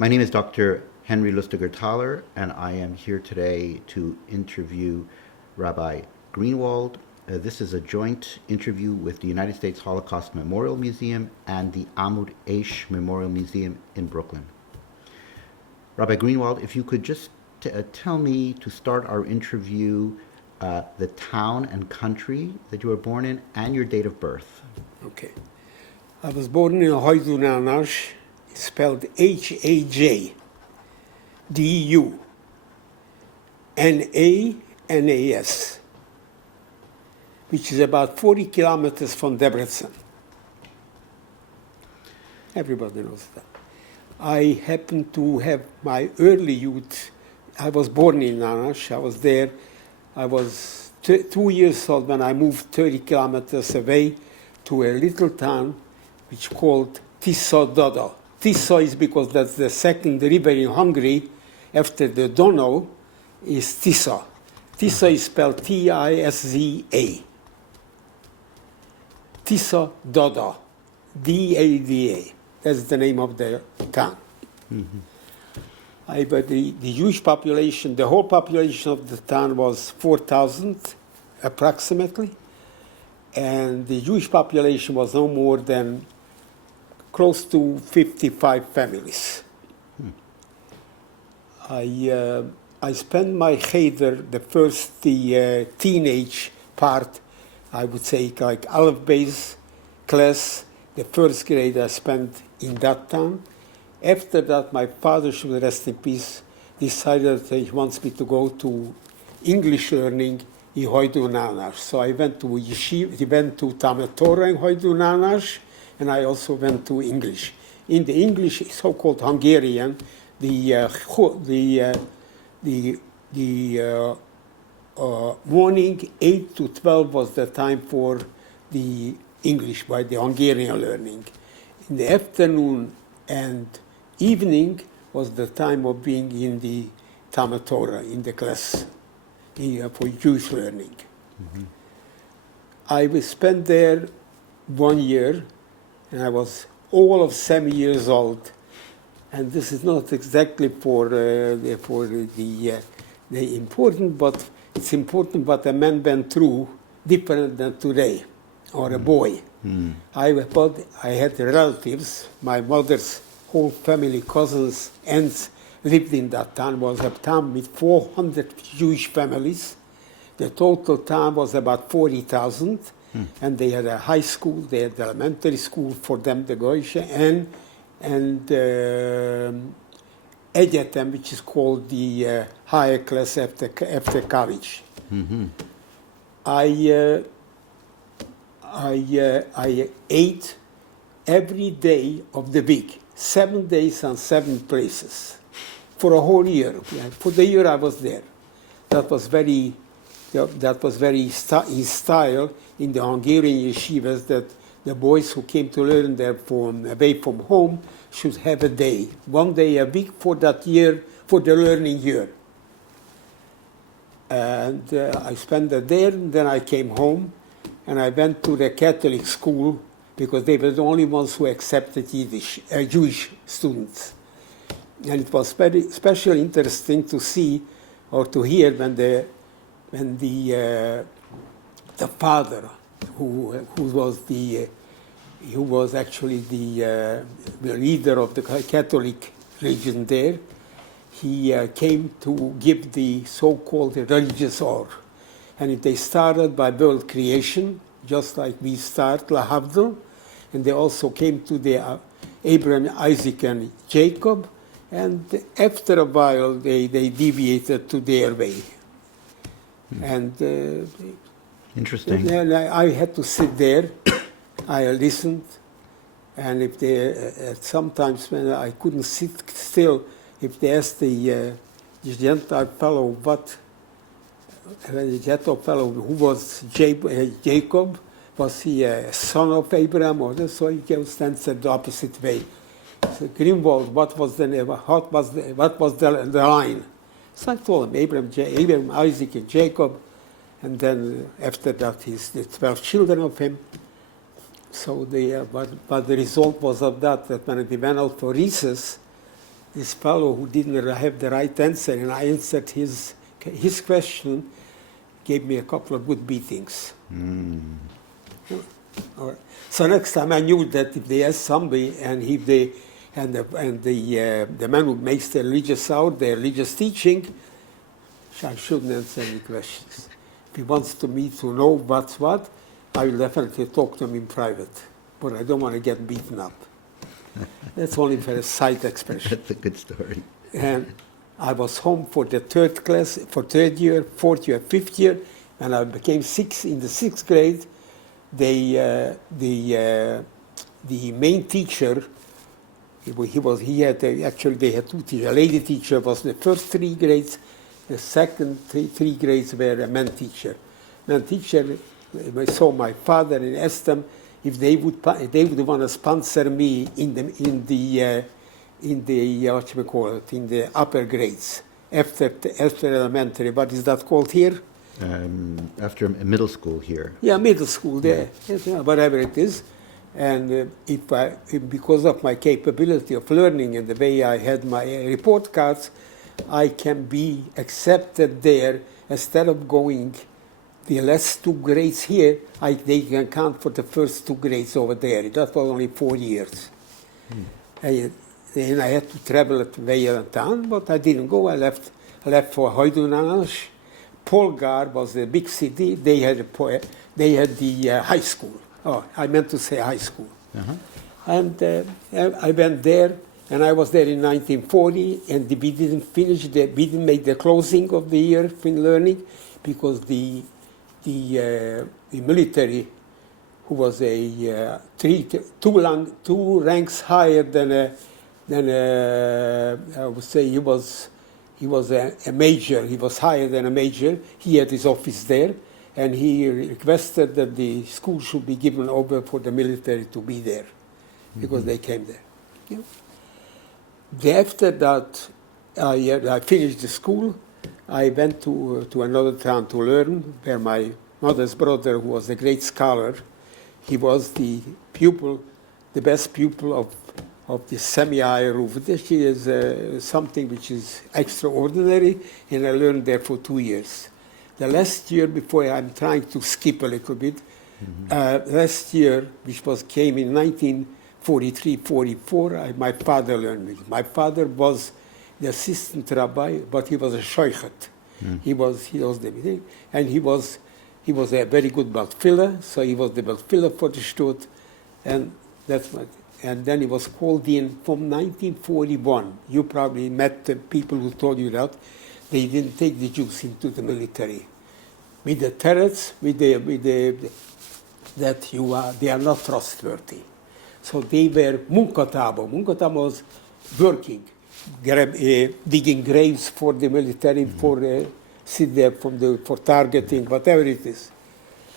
My name is Dr. Henry Lustiger-Thaler, and I am here today to interview Rabbi Greenwald. This is a joint interview with the United States Holocaust Memorial Museum and the Amud Eish Memorial Museum in Brooklyn. Rabbi Greenwald, if you could just tell me, to start our interview, the town and country that you were born in and your date of birth. Okay. I was born in Hajdú-Nánas, spelled Hajdu-Nas, which is about 40 kilometers from Debrecen. Everybody knows that. I happened to have my early youth. I was born in Nánas. I was there. I was 2 years old when I moved 30 kilometers away to a little town which called Tisza-Dada. Tisza is because that's the second river in Hungary after the Donau is Tisza. Tisza is spelled T-I-S-Z-A. Tisza-Dada. D-A-D-A. That's the name of the town. Mm-hmm. But the Jewish population, the whole population of the town was 4,000 approximately. And the Jewish population was no more than close to 55 families. I spent my cheder, the teenage part, I would say like Aleph Beis class, the first grade I spent in that town. After that, my father, should rest in peace, decided that he wants me to go to English learning in Hajdú-Nánas. So I went to yeshiva, he went to Talmud Torah in Hajdú-Nánas, and I also went to English. In the English, so-called Hungarian, morning 8 to 12 was the time for the English by the Hungarian learning. In the afternoon and evening was the time of being in the Talmud Torah, in the class for Jewish learning. Mm-hmm. I spent there 1 year, and I was all of 7 years old. And this is not exactly for the important, but it's important what a man went through, different than today, or a boy. Mm. I had relatives, my mother's whole family, cousins, aunts, lived in that town. It was a town with 400 Jewish families. The total town was about 40,000. And they had a high school, they had elementary school for them, the Goyish, and egyetem, which is called the higher class after college. Mm-hmm. I ate every day of the week, 7 days and 7 places, for a whole year. For the year I was there. That was very in style in the Hungarian yeshivas, that the boys who came to learn there from away from home should have a day, 1 day a week for that year, for the learning year. And I spent it there, and then I came home, and I went to the Catholic school because they were the only ones who accepted Jewish students. And it was very especially interesting to see or to hear when the father, who was actually the leader of the Catholic religion there, he came to give the so-called religious order. And they started by world creation, just like we start, Lahavdil, and they also came to the Abraham, Isaac, and Jacob, and after a while they deviated to their way. And interesting. Then I had to sit there. I listened, and if they sometimes when I couldn't sit still, if they asked the Gentile fellow who was Jacob, was he a son of Abraham or this? So he answered the opposite way. So Greenwald, what was the line? So I told him Abraham, Isaac, and Jacob, and then after that the 12 children of him. So but the result was of that when we went out for recess, this fellow who didn't have the right answer, and I answered his question, gave me a couple of good beatings. All right. So next time I knew that if they ask somebody, and if they the man who makes the religious teaching, I shouldn't answer any questions. If he wants me to know what's what, I will definitely talk to him in private. But I don't want to get beaten up. That's only for a side expression. That's a good story. And I was home for the third year, fourth year, fifth year, and I became in the sixth grade. The main teacher, they had two teachers. A lady teacher was the first 3 grades. The second three grades were a man teacher. Man teacher saw my father and asked them if they would want to sponsor me in the upper grades after elementary. What is that called here? After middle school here. Yeah, middle school there, whatever it is. And because of my capability of learning and the way I had my report cards, I can be accepted there instead of going the last 2 grades here. They can count for the first 2 grades over there. That was only 4 years. And I had to travel at Weyerentown, but I didn't go. I left for Hajdúnános. Polgár was the big city. They had the high school. Oh, I meant to say high school. Uh-huh. And I went there, and I was there in 1940, and we didn't make the closing of the year in learning because the military, who was two ranks higher than I would say he was a major. He was higher than a major. He had his office there, and he requested that the school should be given over for the military to be there, because they came there. Yeah. After that, I finished the school. I went to another town to learn, where my mother's brother, who was a great scholar, he was the best pupil of the semi-high roof. This is something which is extraordinary, and I learned there for 2 years. The last year, before I'm trying to skip a little bit, last year, which came in 1943-44, my father learned me. My father was the assistant rabbi, but he was a shoichet. He was the, and he was a very good baltfiller, so he was the baltfiller for the shtut, and that's what. And then he was called in from 1941. You probably met the people who told you that. They didn't take the Jews into the military. With the turrets, they are not trustworthy. So they were munkatabo. Munkatabo was working, digging graves for the military, for sit there for targeting, whatever it is.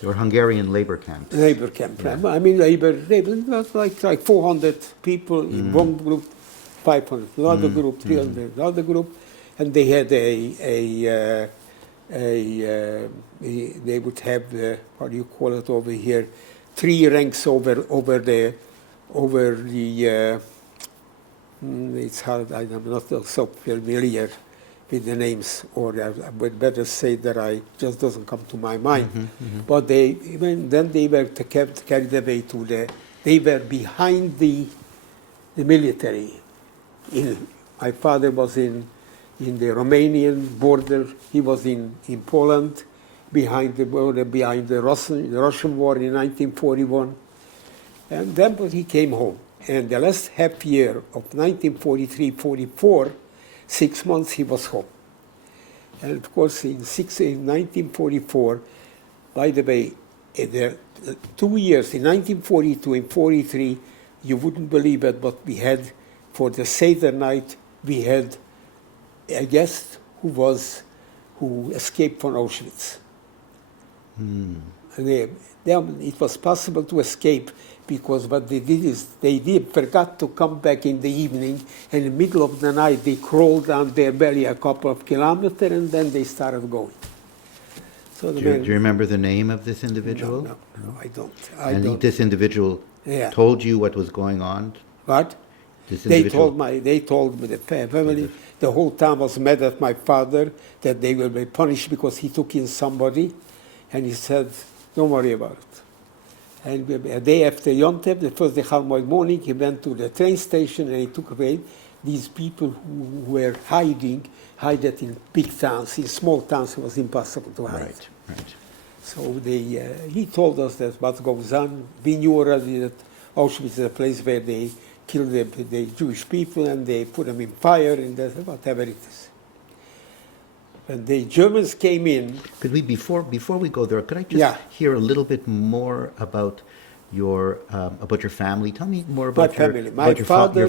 They were Hungarian labor camps. Labor camp. Yeah. I mean, labor was like 400 people in one group, 500 another group, 300 another group, and they had they would have what do you call it over here, 3 ranks over the it's hard. I'm not so familiar with the names, or I would better say that I just doesn't come to my mind. But they were carried away they were behind the military. My father was in the Romanian border. He was in Poland, behind the border, behind the Russian war in 1941. And then he came home. And the last half year of 1943-44, 6 months he was home. And of course, in 1944, by the way, the 2 years, in 1942 and 43, you wouldn't believe it, but we had, for the Seder night, we had a guest who escaped from Auschwitz. And it was possible to escape, because what they did is they forgot to come back in the evening, and in the middle of the night they crawled down their belly a couple of kilometers, and then they started going. So do you remember the name of this individual? No, I don't. This individual told you what was going on? What? This They individual. told me the family. The whole town was mad at my father that they will be punished because he took in somebody, and he said, "Don't worry about it." And a day after Yom Tov, the first day Chalmud morning, he went to the train station and he took away these people who were hiding in big towns. In small towns, it was impossible to hide. Right, right. So he told us that what goes on. We knew already that Auschwitz is a place where they kill the Jewish people and they put them in fire and whatever it is. When the Germans came in, Could we, before we go there, could I just Yeah. hear a little bit more about your family? Tell me more my about family, your father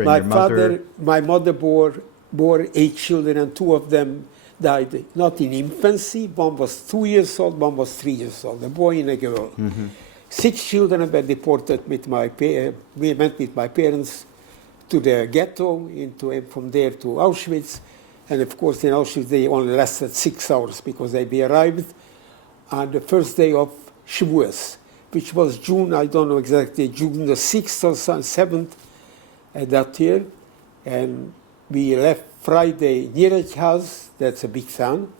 and my your mother. father, my mother bore 8 children, and 2 of them died not in infancy. One was 2 years old, one was 3 years old, a boy and a girl. 6 children were deported with we went with my parents to the ghetto, and from there to Auschwitz. And of course, in Auschwitz, they only lasted 6 hours because we arrived on the first day of Shavuos, which was June, I don't know exactly, June the 6th or 7th that year. And we left Friday near a house, that's a big town.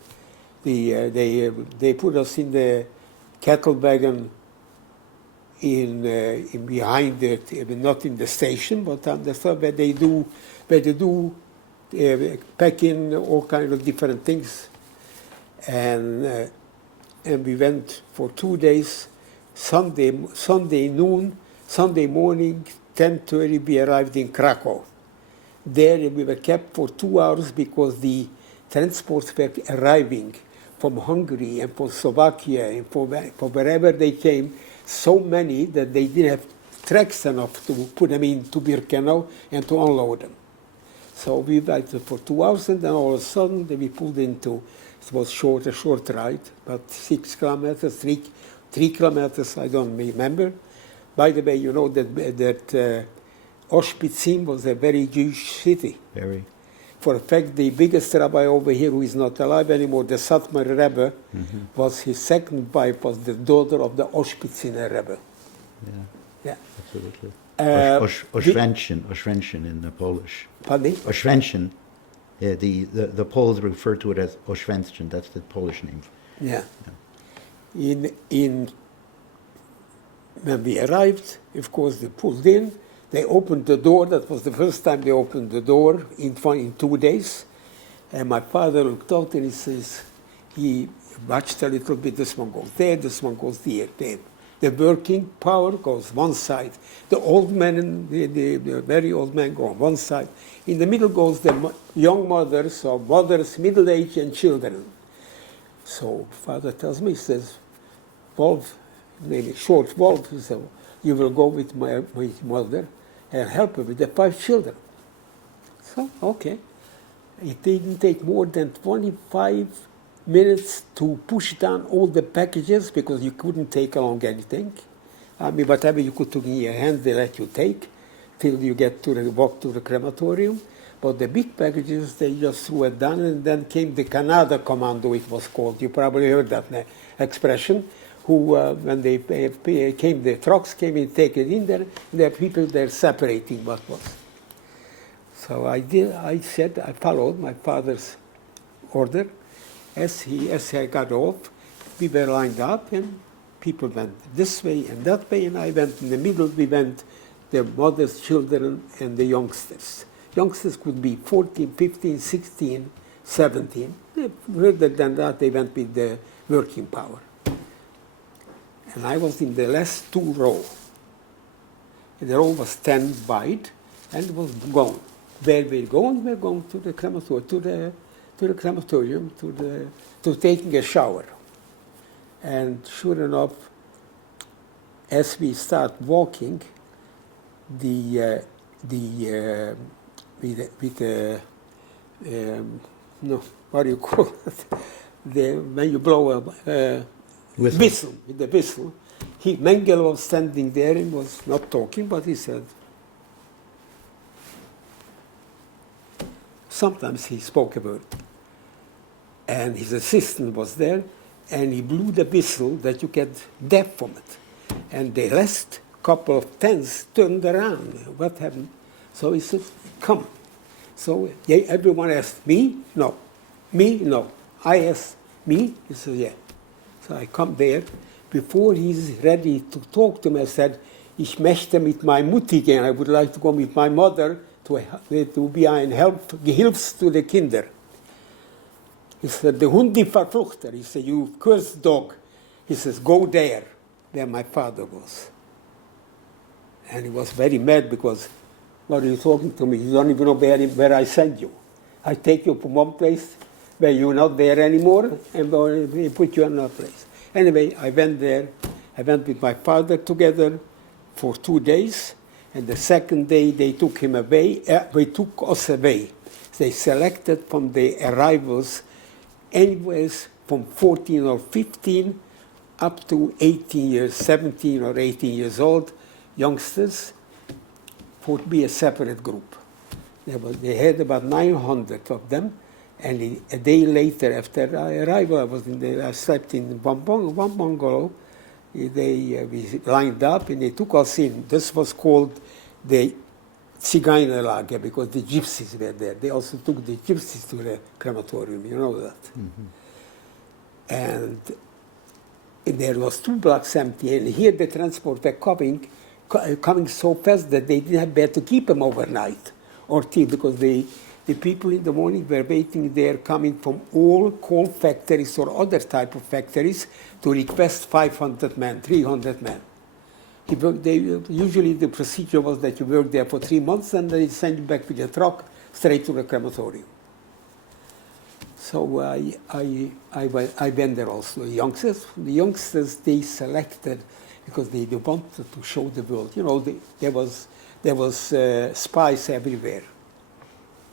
They put us in the cattle wagon in behind it, not in the station, but on the side where they do pack in all kind of different things. And we went for 2 days. Sunday noon, Sunday morning, 10:30, we arrived in Krakow. There we were kept for 2 hours because the transports were arriving from Hungary and from Slovakia and from wherever they came, so many that they didn't have trucks enough to put them into Birkenau and to unload them. So we waited for 2 hours, and then all of a sudden we pulled into, it was a short ride, about 6 kilometers, 3 kilometers, I don't remember. By the way, you know that Auschwitz was a very Jewish city. Very. For a fact, the biggest rabbi over here who is not alive anymore, the Satmar Rebbe, was his second wife, was the daughter of the Auschwitziner Rebbe. Yeah, Yeah. absolutely. The- Oświęcim in the Polish. Pardon? Oświęcim. Yeah, the Poles refer to it as Oświęcim. That's the Polish name. Yeah. When we arrived, of course, they pulled in. They opened the door. That was the first time they opened the door in 2 days. And my father looked out and he says, he watched a little bit. This one goes there, this one goes there. The working power goes one side. The old man and the very old man go on one side. In the middle goes the young mothers or mothers, middle age, and children. So father tells me, he says, Wolf, name is short Wolf, he said, you will go with my mother and help her with the 5 children. So, okay. It didn't take more than 25 minutes to push down all the packages because you couldn't take along anything. I mean, whatever you could take in your hand, they let you take till you get to walk to the crematorium. But the big packages, they just threw it down, and then came the Sonderkommando, it was called. You probably heard that expression. Who, when they came, the trucks came in, take it in there, and there are people there separating what was. So I followed my father's order. As I got off, we were lined up, and people went this way and that way, and I went in the middle. We went the mothers, children, and the youngsters. Youngsters could be 14, 15, 16, 17. Further than that, they went with the working power. And I was in the last 2 row. And the row was 10 wide, and it was gone. Where we're going to the crematorium, to taking a shower. And sure enough, as we start walking, no, what do you call it? When you blow a whistle, with the whistle. Mengele was standing there and was not talking, but he said, sometimes he spoke a word. And his assistant was there, and he blew the whistle that you get deaf from it. And the last couple of tents turned around. What happened? So he said, come. So everyone asked, me? No. Me? No. I asked, me? He said, yeah. So I come there. Before he's ready to talk to me, I said, ich möchte mit meiner Mutti gehen. I would like to go with my mother to be ein Gehilfs to the Kinder. He said, the Hund die Verfluchter. He said, you cursed dog. He says, go there, where my father was. And he was very mad because, what are you talking to me? You don't even know where I send you. I take you from one place where you're not there anymore, and we put you in another place. Anyway, I went there. I went with my father together for 2 days, and the second day they took him away. They took us away. They selected from the arrivals anyways from 14 or 15 up to 18 years, 17 or 18 years old, youngsters, for to be a separate group. They had about 900 of them, and a day later, after I arrived, I slept in one bungalow. We lined up, and they took us in. This was called the Zigeunerlager, because the gypsies were there. They also took the gypsies to the crematorium, you know that. Mm-hmm. And there was 2 blocks empty, and here the transport were coming so fast that they didn't have where to keep them overnight or till, because the people in the morning were waiting there, coming from all coal factories or other type of factories to request 500 men, 300 men. Usually the procedure was that you work there for 3 months and they send you back with a truck straight to the crematorium. So I went there also. The youngsters they selected because they wanted to show the world. You know, there was spies everywhere.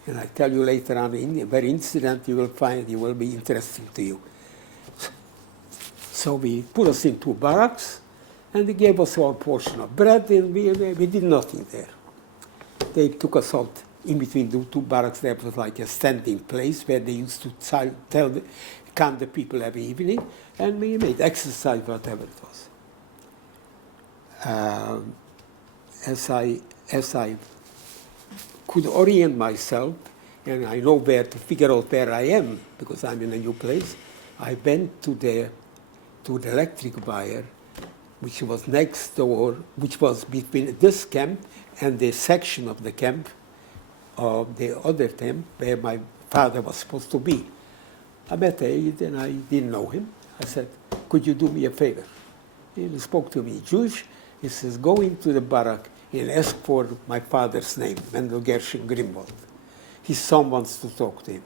And I tell you later on, in a very incident you will find it will be interesting to you. So we put us into barracks, and they gave us our portion of bread, and we did nothing there. They took us out in between the 2 barracks. There was like a standing place where they used to count the people every evening, and we made exercise, whatever it was. As I could orient myself, and I know where to figure out where I am, because I'm in a new place, I went to the electric wire, which was next door, which was between this camp and the section of the camp, of the other camp, where my father was supposed to be. I met Aid, and I didn't know him. I said, could you do me a favor? He spoke to me Jewish. He says, go into the barrack and ask for my father's name, Mendel Gershon Greenwald. His son wants to talk to him.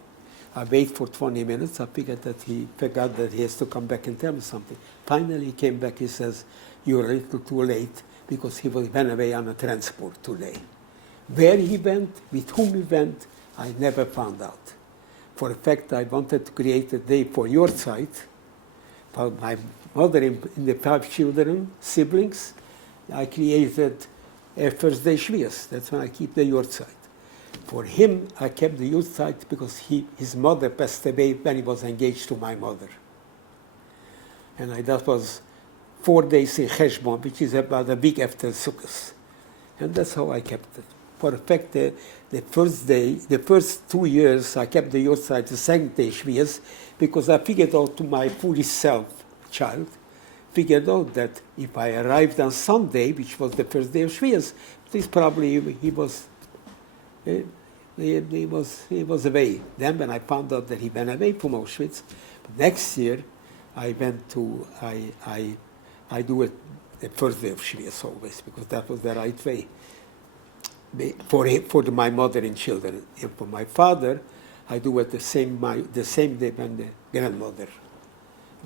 I wait for 20 minutes. I figured that he forgot that he has to come back and tell me something. Finally, he came back. He says, you're a little too late, because he went away on a transport today. Where he went, with whom he went, I never found out. For a fact, I wanted to create a day for your side, for my mother and the 5 children, siblings. I created a first day Shvias. That's when I keep the Yortzeit. For him, I kept the Yortzeit because his mother passed away when he was engaged to my mother. And that was 4 days in Cheshbon, which is about a week after Sukkot. And that's how I kept it. For a fact, the first 2 years, I kept the Yortzeit, the second day Shvias, because I figured out to my foolish self, child, figured out that if I arrived on Sunday, which was the first day of Shvias, this probably he was away. Then when I found out that he went away from Auschwitz, but next year I do it the first day of Shvias always, because that was the right way for my mother and children. And for my father, I do it the same day when the grandmother.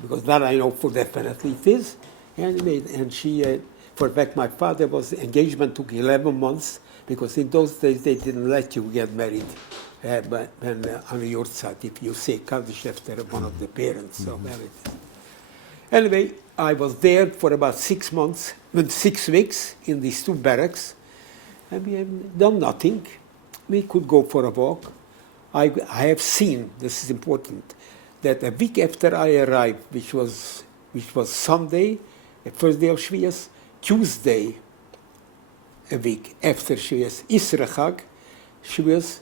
Because that I know for definitely it is. And she, for fact, my father engagement took 11 months, because in those days they didn't let you get married on your side if you say Kaddish after one of the parents. Mm-hmm. So married. Anyway, I was there for about 6 months, 6 weeks in these 2 barracks, and we have done nothing. We could go for a walk. I have seen, this is important, that a week after I arrived, which was Sunday, the first day of Shvias, Tuesday, a week after she was Isra Chag, she was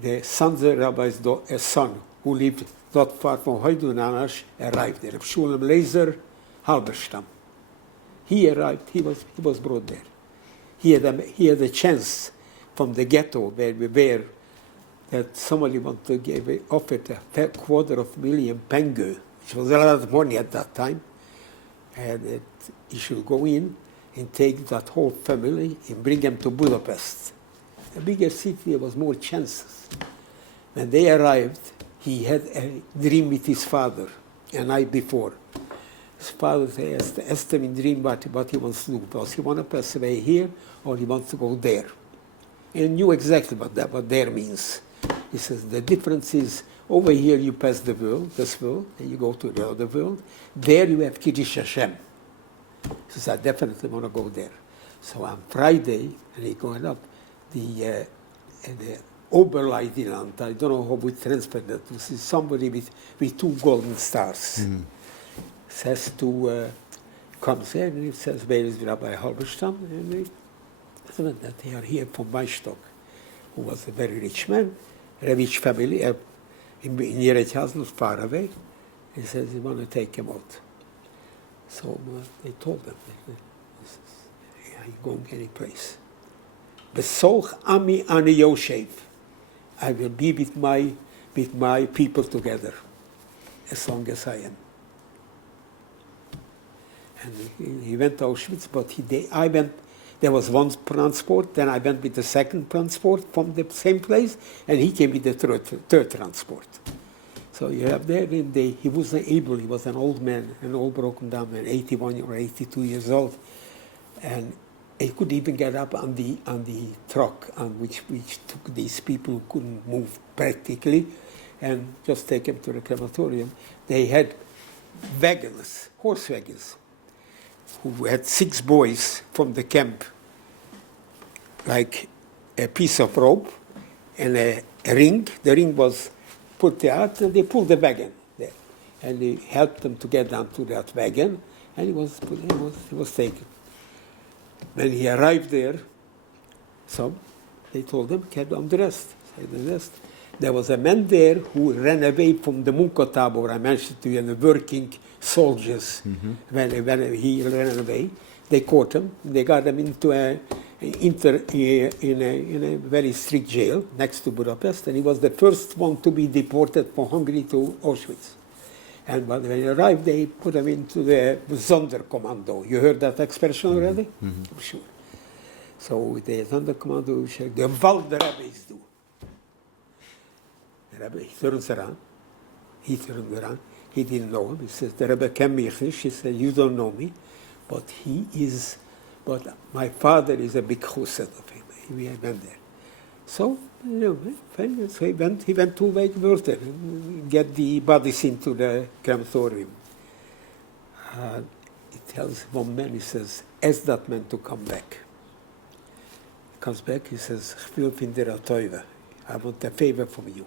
the Sanzer Rabbi's son, who lived not far from Hoydun Anash, arrived there. Shulam Lezer Halberstam. He arrived, he was brought there. He had a chance from the ghetto where we were that somebody wanted to give offered a $250,000 penge, which was a lot of money at that time, and that he should go in and take that whole family and bring them to Budapest. A bigger city, there was more chances. When they arrived, he had a dream with his father a night before. His father asked him in dream what he wants to do. Does he want to pass away here or he wants to go there? And he knew exactly what there means. He says, the difference is, over here you pass the world, this world, and you go to the other world. There you have Kiddush Hashem. He says, I definitely want to go there. So on Friday, and he going up, the Oberleutnant, I don't know how we transfer that, this is somebody with 2 golden stars. Mm-hmm. Says to, comes there, and he says, where is Rabbi Halberstam? And he said that they are here from Weistock, who was a very rich man, a rich family, in Yeretjaz, not far away. He says, he want to take him out. So they told them, you going any place. Besoch Ami Ani Yoshev. I will be with my people together, as long as I am. And he went to Auschwitz, but I went. There was one transport, then I went with the second transport from the same place, and he came with the third transport. So you have there, he wasn't able, he was an old man, an old broken down man, 81 or 82 years old, and he could even get up on the truck which took these people who couldn't move practically, and just take them to the crematorium. They had wagons, horse wagons, who had 6 boys from the camp, like a piece of rope and a ring. The ring was put out, and they pulled the wagon there. And they helped them to get down to that wagon, and he was taken. When he arrived there, so they told him, get on the rest. There was a man there who ran away from the Munkotabor, I mentioned to you, the working soldiers. Mm-hmm. When he ran away, they caught him. They got him into in a very strict jail next to Budapest, and he was the first one to be deported from Hungary to Auschwitz. And when he arrived, they put him into the Sonderkommando. You heard that expression already? Mm-hmm. Sure. So the Sonderkommando, gewalt the rabbis do. The Rebbe, he turned around. He didn't know him. He says, the Rebbe ken mich nicht. He said, you don't know me. But my father is a big chused of him. He went there. So, so he went to Weigwörter and get the bodies into the crematorium. He tells one man, he says, ask that man to come back. He comes back, he says, ich will finden a Teuwe. I want a favor from you.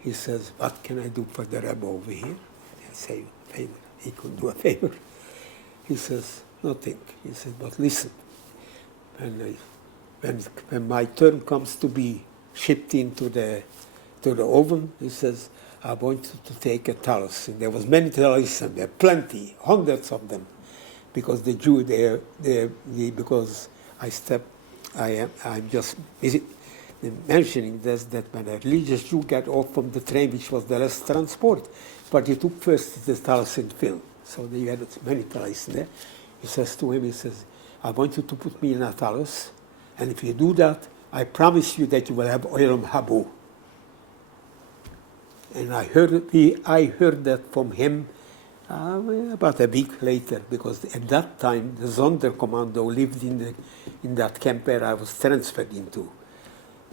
He says, what can I do for the Rebbe over here? I say, favor. He couldn't do a favor. He says, nothing. He says, but listen, when my turn comes to be shipped into the oven, he says, I want you to take a talus. And there was many talus, and there plenty, hundreds of them, because the Jew, because I'm just mentioning this, that when a religious Jew got off from the train, which was the last transport, but he took first the talus in film. So they had many talus in there. He says to him, he says, I want you to put me in a talus, and if you do that, I promise you that you will have Olam Habu. And I heard that from him about a week later, because at that time the Sonderkommando lived in that camp where I was transferred into.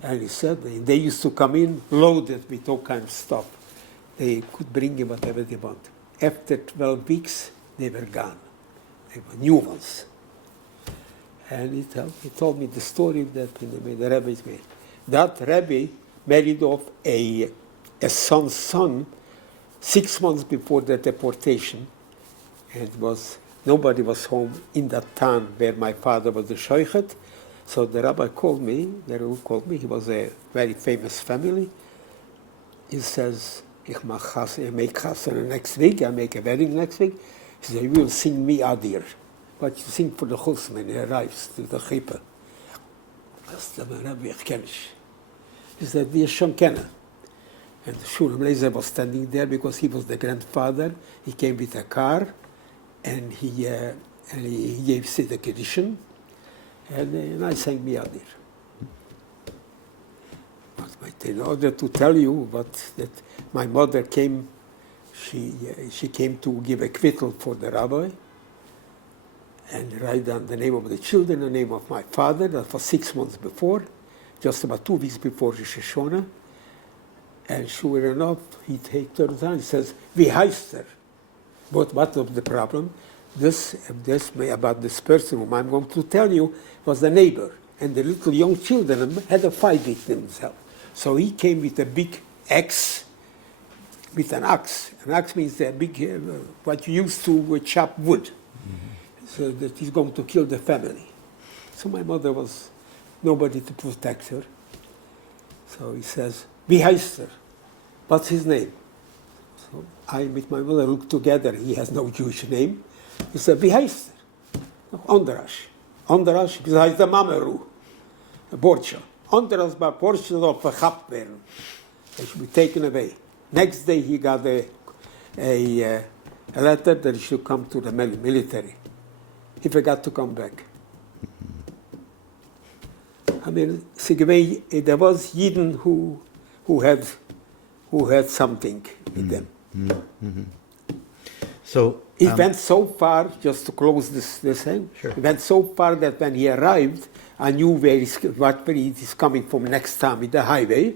And he said they used to come in loaded with all kinds of stuff. They could bring in whatever they want. After 12 weeks, they were gone. They were new ones. And he told me the story that the Rebbe made. That Rebbe married off a son's son 6 months before the deportation, and was Nobody was home in that town where my father was the shoichet. So the rabbi called me, the rabbi called me, he was a very famous family. He says, I make chasana next week, I make a wedding next week. He said, you will sing me Adir. But you sing for the chus when he arrives to the chippah. I said, Rabbi, ich kenn ich. He said, wir schon kennen. And Shulam Lezer was standing there because he was the grandfather. He came with a car, and he gave Siddur Kiddushin, and I sang Miyadir. But in order to tell you that my mother came, she came to give a quittal for the rabbi, and write down the name of the children, the name of my father. That was 6 months before, just about 2 weeks before Rosh Hashanah. And sure enough, he takes her down and says, "Wie heißt er?" But what was the problem? This about this person whom I'm going to tell you was the neighbor. And the little young children had a fight with themselves. So he came with a big axe, with an axe. An axe means a big, what you use to chop wood. Mm-hmm. So that he's going to kill the family. So my mother was nobody to protect her. So he says, "Wie heißt er? What's his name?" So I, with my mother, looked together. He has no Jewish name. He said, "Wie heißt er?" Andras. Andras, because heißt der Mameru. Borcha. Andras by Borcha soll verkappt werden. He should be taken away. Next day he got a letter that he should come to the military. He forgot to come back. I mean, there was Yidden who had something with them. Mm-hmm. So he went so far, just to close this thing, sure. He went so far that when he arrived, I knew where he's coming from next time with the highway.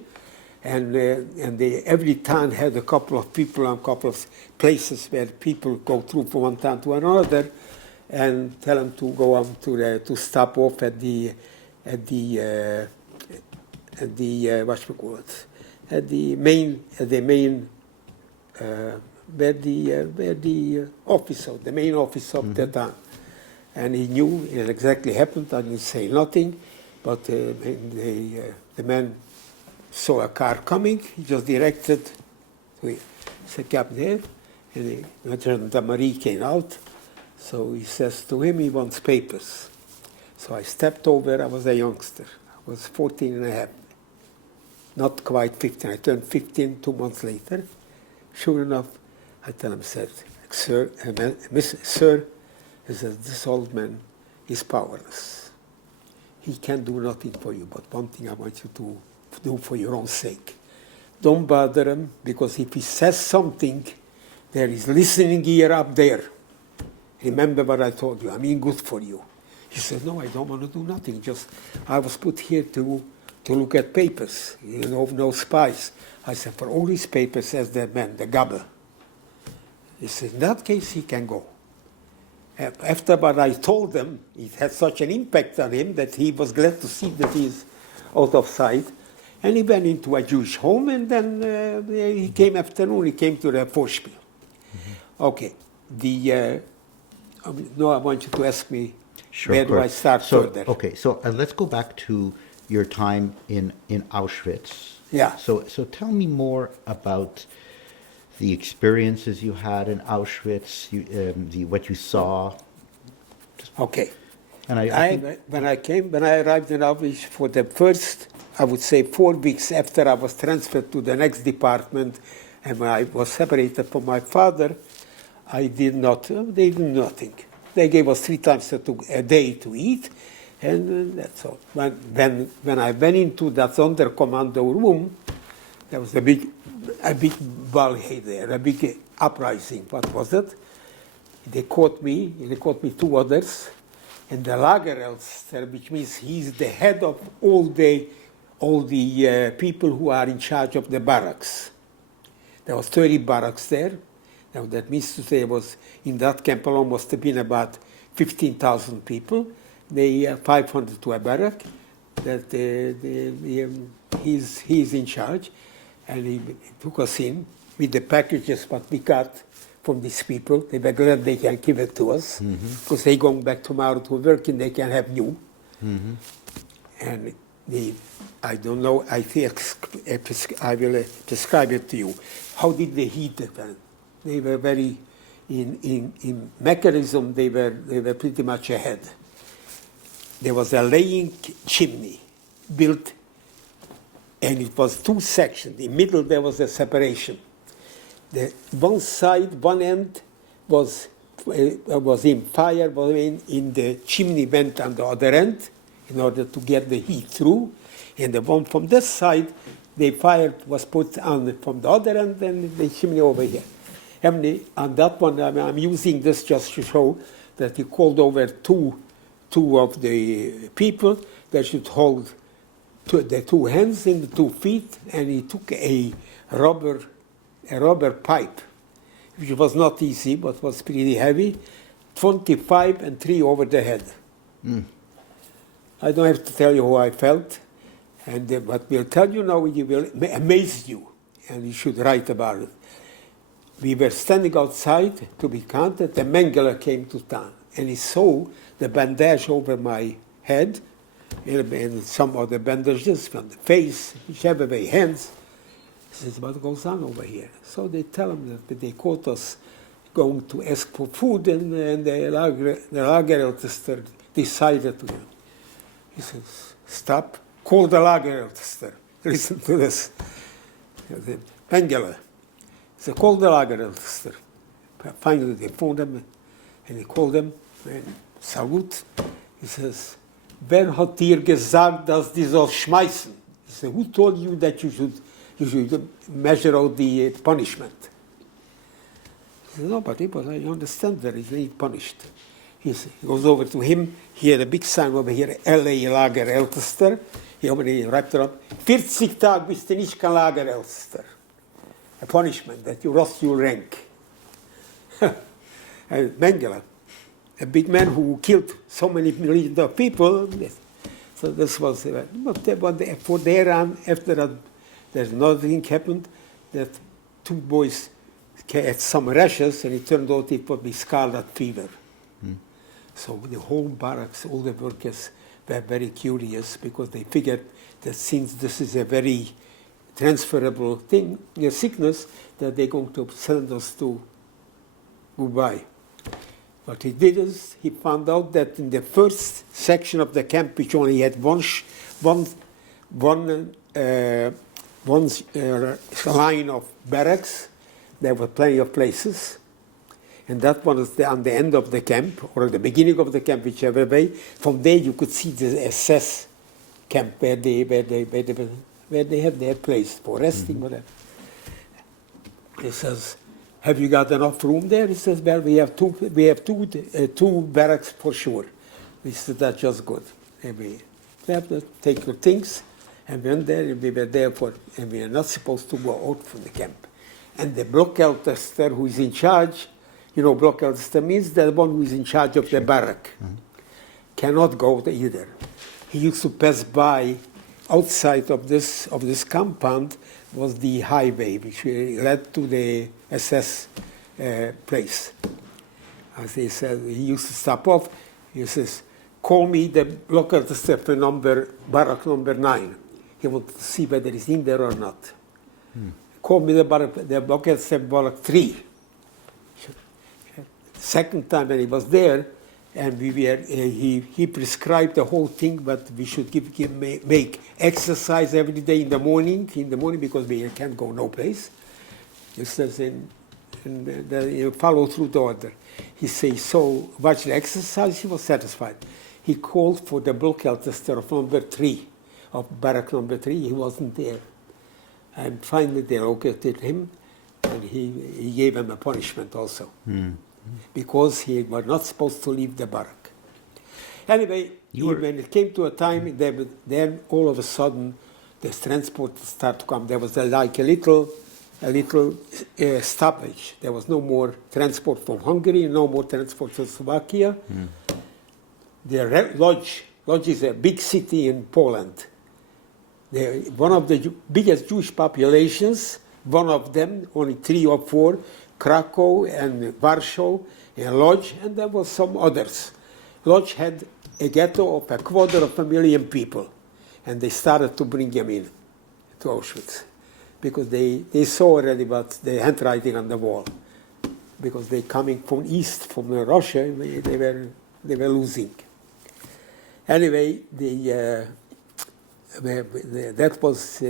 And every town had a couple of people and a couple of places where people go through from one town to another, and tell them to go on to stop off at the main where the office of the town. And he knew it exactly happened. I didn't say nothing, but the man saw a car coming. He just directed to the cab there, and the Marie came out. So he says to him he wants papers. So I stepped over. I was a youngster. I was 14 and a half. Not quite 15. I turned 15 2 months later. Sure enough, I tell him, "Sir, sir," he says, "this old man is powerless. He can't do nothing for you, but one thing I want you to do for your own sake. Don't bother him, because if he says something, there is listening ear up there. Remember what I told you. I mean good for you." He said, "No, I don't want to do nothing. Just, I was put here to look at papers. No spies." I said, "For all these papers," says that man, the gabber. He said, "In that case, he can go." After what I told him, it had such an impact on him that he was glad to see that he's out of sight. And he went into a Jewish home, and then he came afternoon, he came to the Vorspiel. Mm-hmm. Okay. Now I want you to ask me, sure, where do I start further? Okay, so let's go back to your time in Auschwitz. Yeah. So tell me more about the experiences you had in Auschwitz, what you saw. Okay. And when I arrived in Auschwitz for the first, I would say 4 weeks after I was transferred to the next department, and when I was separated from my father, they did nothing. They gave us 3 times a day to eat, and that's all. When I went into that Sonderkommando room, there was a big ballet there, a big uprising. What was it? They caught me 2 others, and the Lagerelster, which means he's the head of all the people who are in charge of the barracks. There was 30 barracks there. Now that means to say was in that camp alone must have been about 15,000 people. They 500 to a barrack. That he's in charge, and he took us in with the packages what we got from these people. They were glad they can give it to us because they going back tomorrow to work and they can have new. And I don't know, I think I will describe it to you. How did they heat it then? They were very, in mechanism, they were pretty much ahead. There was a laying chimney built, and it was two sections. In the middle there was a separation. The one side, one end was in fire, but in the chimney went on the other end in order to get the heat through. And the one from this side, the fire was put on from the other end and the chimney over here. And on that one, I'm using this just to show that he called over two of the people that should hold the two hands and the 2 feet, and he took a rubber pipe, which was not easy, but was pretty heavy, 25 and 3 over the head. I don't have to tell you how I felt, and what we'll tell you now, it will amaze you, and you should write about it. We were standing outside to be counted. The Mengele came to town, and he saw the bandage over my head, and some of the bandages from the face, whichever way, hands. He says, what goes on over here? So they tell him that they caught us going to ask for food, and the Lagerältester decided to. He says, stop, call the Lagerältester. Listen to this. Mengele. He said, call the Lagerältester. Finally they phoned him, and he called them, and salute. He says, wer hat dir gesagt, dass die soll schmeißen? He said, who told you that you should measure out the punishment? He said, nobody, but I understand that he's not punished. He goes over to him. He had a big sign over here, L.A. Lagerältester. He wrapped it up. 40 Tage bist du nicht kein Lagerältester. A punishment that you lost your rank. Mengele, a big man who killed so many millions of people. So this was, but for there on, after that, there's another thing happened, that 2 boys had some rashes, and it turned out it would be scarlet fever. So the whole barracks, all the workers were very curious, because they figured that since this is a very transferable thing, a sickness, that they're going to send us to goodbye. What he did is, he found out that in the first section of the camp, which only had one line of barracks, there were plenty of places, and that one was on the end of the camp, or at the beginning of the camp, whichever way. From there you could see the SS camp where they had their place for resting, whatever. He says, have you got enough room there? He says, well, we have two barracks for sure. He said, that's just good. And we have to take your things, and we went there, and we were there and we are not supposed to go out from the camp. And the Blockältester, who is in charge, Blockältester means the one who is in charge of the barrack, cannot go there either. He used to pass by outside of this compound was the highway which led to the SS place. As he said, he used to stop off. He says, call me the Blockältester for barrack number 9. He wanted to see whether he's in there or not. Call me the Blockältester barrack 3. Second time when he was there, and he prescribed the whole thing, but we should make exercise every day in the morning because we can't go no place. He says, and you follow through the order. He says, so watch the exercise. He was satisfied. He called for the Blockältester of number 3, of barrack number 3. He wasn't there. And finally they located him, and he gave him a punishment also. Because he was not supposed to leave the barrack. Anyway, when it came to a time, then all of a sudden, the transport started to come. There was like a little stoppage. There was no more transport from Hungary, no more transport from Slovakia. The Lodz is a big city in Poland. One of the biggest Jewish populations, one of them, only 3 or 4, Krakow and Warsaw, and Lodz, and there was some others. Lodz had a ghetto of 250,000 people, and they started to bring them in to Auschwitz because they saw already what the handwriting on the wall. Because they coming from east, from Russia, they were losing. Anyway, that was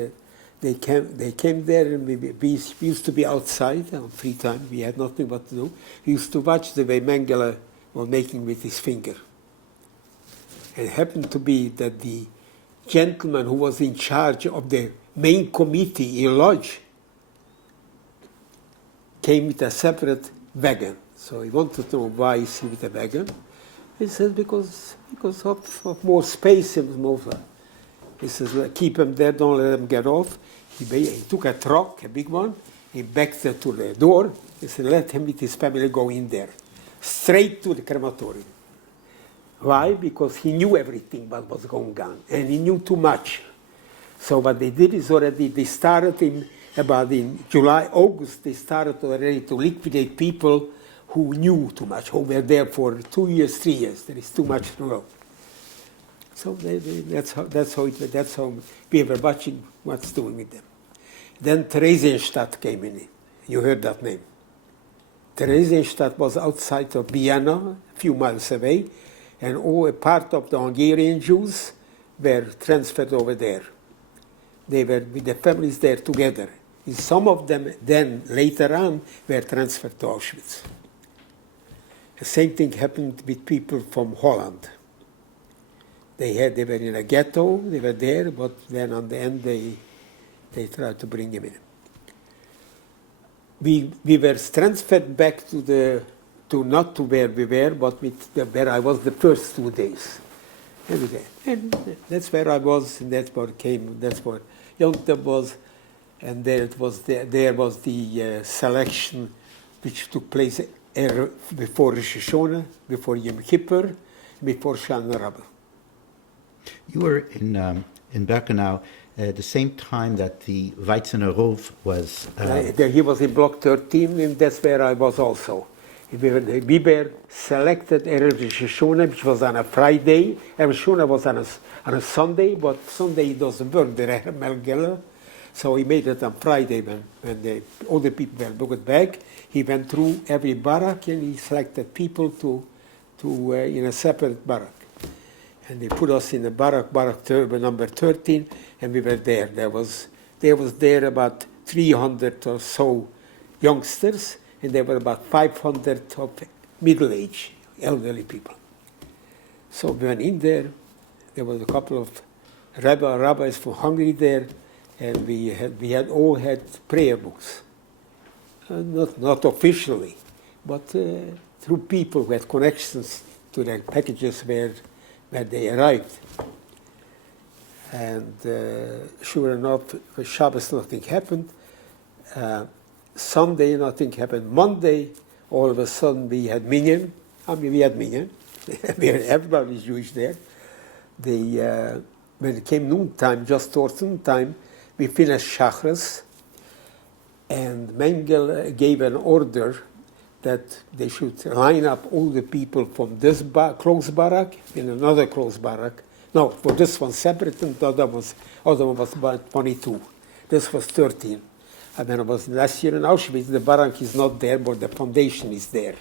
they came there, and we used to be outside on free time. We had nothing but to do. We used to watch the way Mengele was making with his finger. It happened to be that the gentleman who was in charge of the main committee in Lodz came with a separate wagon. So he wanted to know why is he with a wagon. He said because of more space and more. He says keep them there, don't let them get off. He took a truck, a big one. He backed it to the door. He said let him with his family go in there, straight to the crematorium. Why? Because he knew everything what was going on, and he knew too much. So what they did is already they started in July, August. They started already to liquidate people who knew too much, who were there for 2 years, 3 years. There is too much to know. So that's how we were watching what's doing with them. Then Theresienstadt came in. You heard that name. Theresienstadt was outside of Vienna, a few miles away, and all a part of the Hungarian Jews were transferred over there. They were with the families there together. And some of them then, later on, were transferred to Auschwitz. The same thing happened with people from Holland. They were in a ghetto, they were there, but then on the end they tried to bring them in. We were transferred back to not to where we were, but where I was the first 2 days. And that's where I was, and that's where Jonte was, and there was the selection which took place before Rosh Hashanah, before Yom Kippur, before Shana Rabbah. You were in Birkenau at the same time that the Weizener Rov was... He was in Block 13, and that's where I was also. We were selected Erev Rosh Hashanah, which was on a Friday. Erev Rosh Hashanah was on a Sunday, but Sunday doesn't work there, Mengele. So he made it on Friday when all the people were booked back. He went through every barrack and he selected people to in a separate barrack. And they put us in the barrack number 13, and we were there. There was there about 300 or so youngsters, and there were about 500 of middle-aged, elderly people. So we went in there. There was a couple of rabbis from Hungary there, and we all had prayer books. Not officially, but through people who had connections to their packages where they arrived. And sure enough, for Shabbos nothing happened. Sunday nothing happened. Monday, all of a sudden we had minyan. We had minyan. Everybody was Jewish there. When it came noontime, just towards noontime, we finished Shachris, and Mengele gave an order that they should line up all the people from this close barrack in another close barrack. No, for this one separate, and the other one was about 22. This was 13. And when I was last year in Auschwitz, the barrack is not there, but the foundation is there.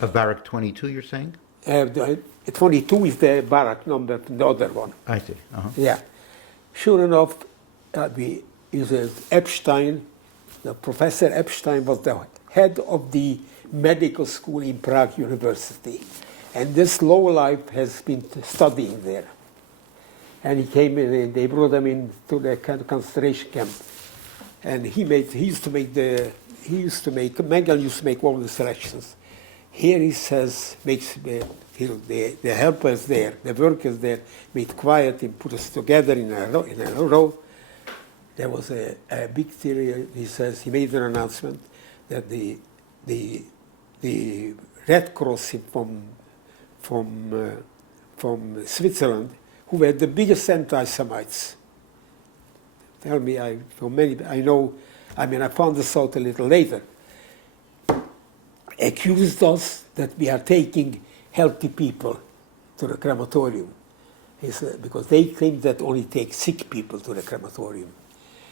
Of Barrack 22, you're saying? 22 is the barrack number, the other one. I see. Uh-huh. Yeah. Sure enough, Epstein, the Professor Epstein was the head of the medical school in Prague University. And this lowlife has been studying there. And he came in and they brought him into the concentration camp. And Mengele used to make all the selections. Here he says, makes the helpers there, the workers there, made quiet and put us together in a row. There was a big theory. He says he made an announcement that the Red Cross from Switzerland, who were the biggest anti-Semites. Tell me, I found this out a little later. accused us that we are taking healthy people to the crematorium. Because they claim that only take sick people to the crematorium.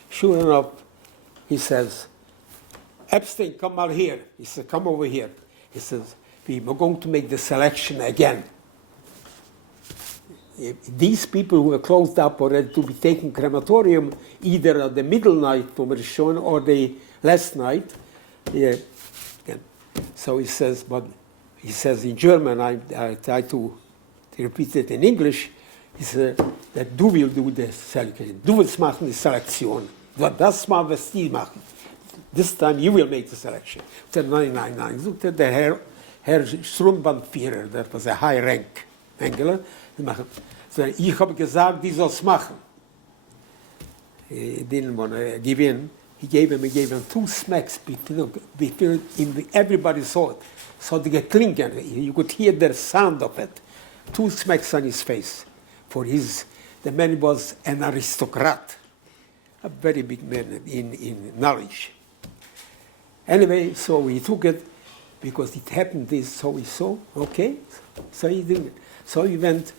Sure enough, he says, Epstein, come out here. He said, come over here. He says, we are going to make the selection again. These people who were closed up already to be taken crematorium, either at the middle night from Rishon or the last night. Yeah. So he says, but he says in German, I try to repeat it in English, he said that du will do the selection. Du willst machen die Selektion. Das mal, was die machen. This time you will make the selection. I said, nein. Sagte der Herr Strumbandführer, that was a high rank Engler. So, ich habe gesagt, die soll es machen. He didn't want to give in. He gave him 2 smacks between everybody saw it. So the geklingen, you could hear the sound of it. 2 smacks on his face. The man was an aristocrat, a very big man in knowledge. Anyway, so he took it because it happened this, so he saw, okay, so he did it. So he went,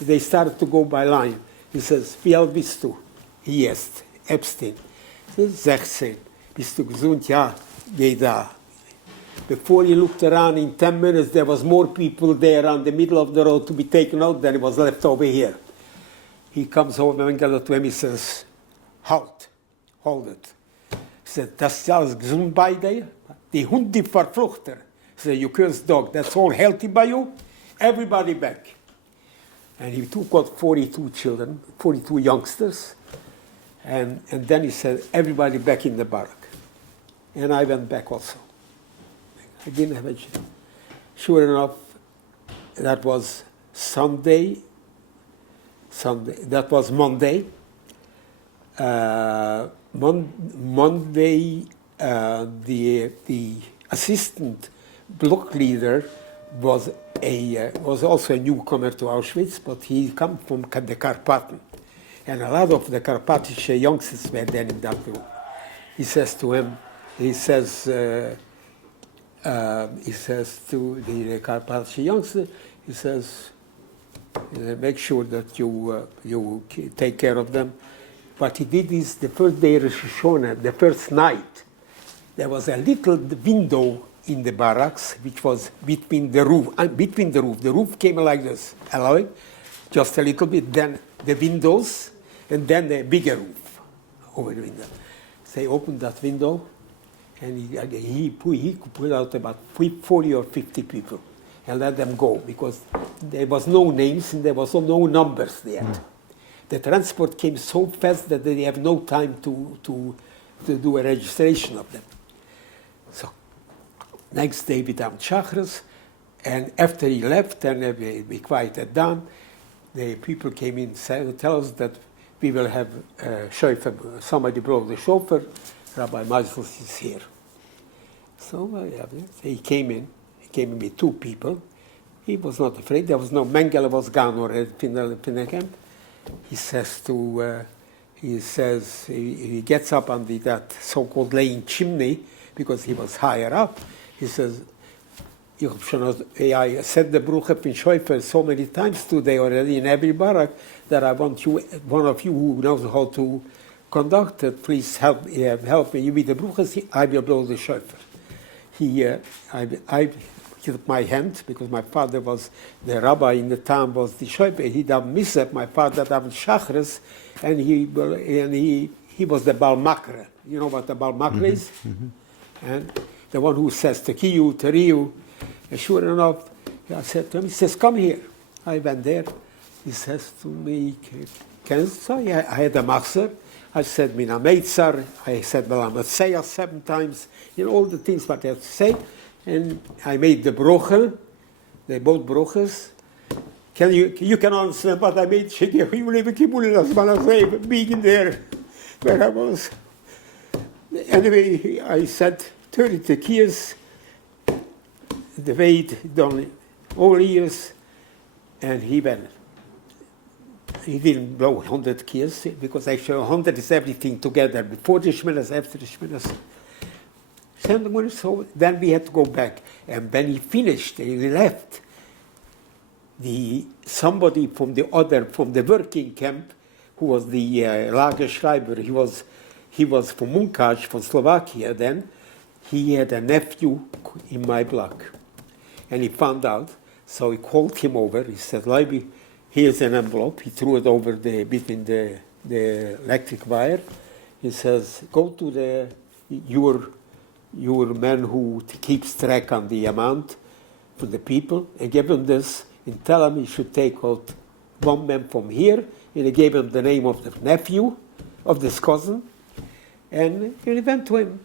they started to go by line. He says, wie alt bist du? He asked, Epstein. 16. Bist du gesund? Ja, geh da. Before he looked around in 10 minutes, there was more people there on the middle of the road to be taken out than it was left over here. He comes over and goes to him, he says, halt, hold it. He said, das ist alles gesund bei dir? Die Hund, die Verfluchter. He said, you cursed dog, that's all healthy by you? Everybody back. And he took out 42 children, 42 youngsters, and then he said, everybody back in the barrack. And I went back also. I didn't have a job. Sure enough, that was Sunday. That was Monday. Monday, the assistant block leader was also a newcomer to Auschwitz, but he come from the Carpathen, and a lot of the Carpathische youngsters were then in that group. He says to him, he says to the Carpathische youngster, he says, make sure that you take care of them. But he did this the first day of Rosh Hashanah, the first night. There was a little window in the barracks, which was between the roof. The roof came like this, allowing just a little bit, then the windows, and then the bigger roof over the window. So they opened that window, and he put out about 40 or 50 people and let them go, because there was no names and there was no numbers there. The transport came so fast that they have no time to do a registration of them. So next day we done Chachras, and after he left, and we quieted down, the people came in and tell us that we will have shofar. Somebody brought the shofar. Rabbi Meisel is here. So he came in. He came in with 2 people. He was not afraid. There was no Mengele was gone or Pinnakamp. He says he gets up on that so-called laying chimney because he was higher up. He says, I said the Bruch in Shofar so many times today already in every barak that I want you, one of you who knows how to conduct it, please help me. You be the Bruch, I will blow the Shofar. I held my hand because my father was the rabbi in the town, was the Shofar. He done Misep, my father done Shachris, and he was the Baal Makre. You know what the Baal Makre is? Mm-hmm. And the one who says Tekiyu, Teriyu. And sure enough, I said to him, he says, come here. I went there. He says to me, I had a machzer. I said, Mina Meitzar. I said, Balamatseya 7 times. You know, all the things what I have to say. And I made the broche, the both broches. You can understand what I made? Being there where I was. Anyway, I said 30 tekiyas, the weight done all years, and he went. He didn't blow 100 kiyas, because actually 100 is everything together, before the Shmiras, after the Shmiras. So then we had to go back. And when he finished, he left. Somebody from the working camp, who was the Lagerschreiber, he was from Munkac, from Slovakia then. He had a nephew in my block. And he found out, so he called him over. He said, Leiby, here's an envelope. He threw it over between the electric wire. He says, go to your man who keeps track on the amount for the people and give him this and tell him he should take out one man from here. And he gave him the name of the nephew, of this cousin. And he went to him.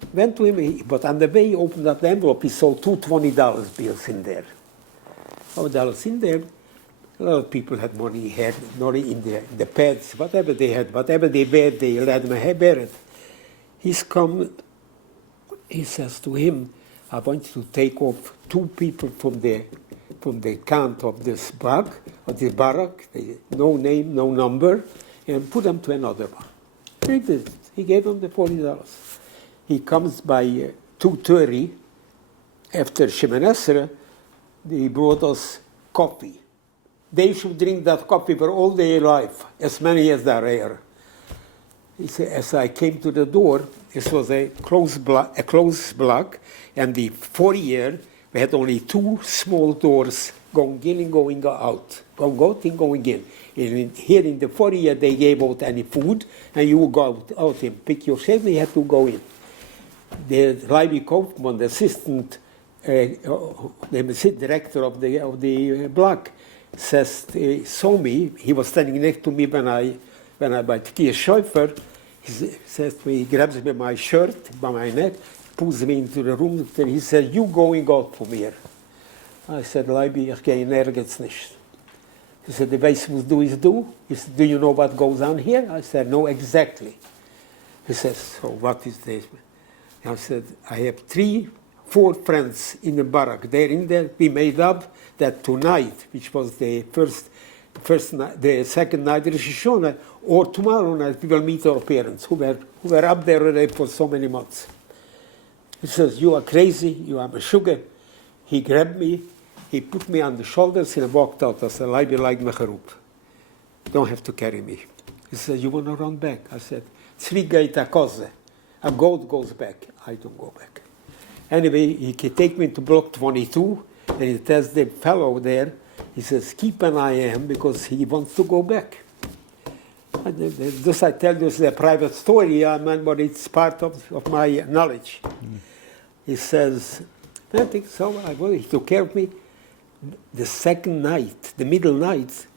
But on the way he opened up the envelope, he saw two $20 bills in there. $20 in there. A lot of people had money, had money in the pads, whatever they had, whatever they wear, they let them wear it. He says to him, I want you to take off two people from the count of this barrack, no name, no number, and put them to another one. He did it. He gave him the $40. He comes by 2:30 after Shemoneh Esrei. He brought us coffee. They should drink that coffee for all their life, as many as there are. He said, as I came to the door, this was a closed block, and the foyer, we had only two small doors going in and going out, going out and going in. And here in the foyer, they gave out any food, and you would go out and pick yourself, and you had to go in. The Leiby Kaufmann, the assistant, the director of the block, saw me. He was standing next to me when I by Tia Schäufer. He says to me, he grabs me by my shirt, by my neck, pulls me into the room. He said, you going out from here. I said, Leiby, ich gehe nirgends nicht. He said, the weiß was do is do. He said, do you know what goes on here? I said, no, exactly. He says, so what is this? I said, I have 4 friends in the barrack. They're in there. We made up that tonight, which was the the second night of Rosh Hashanah, or tomorrow night, we will meet our parents who were up there already for so many months. He says, you are crazy, you are a sugar. He grabbed me, he put me on the shoulders, and I walked out. I said, Leiby, like me geroep. Don't have to carry me. He said, you want to run back? I said, Zri geht a koze. A goat goes back. I don't go back. Anyway, he can take me to block 22, and he tells the fellow there, he says, keep an eye on him because he wants to go back. And this I tell you is a private story, but it's part of my knowledge. He says, I think so. He took care of me. The second night, the middle night,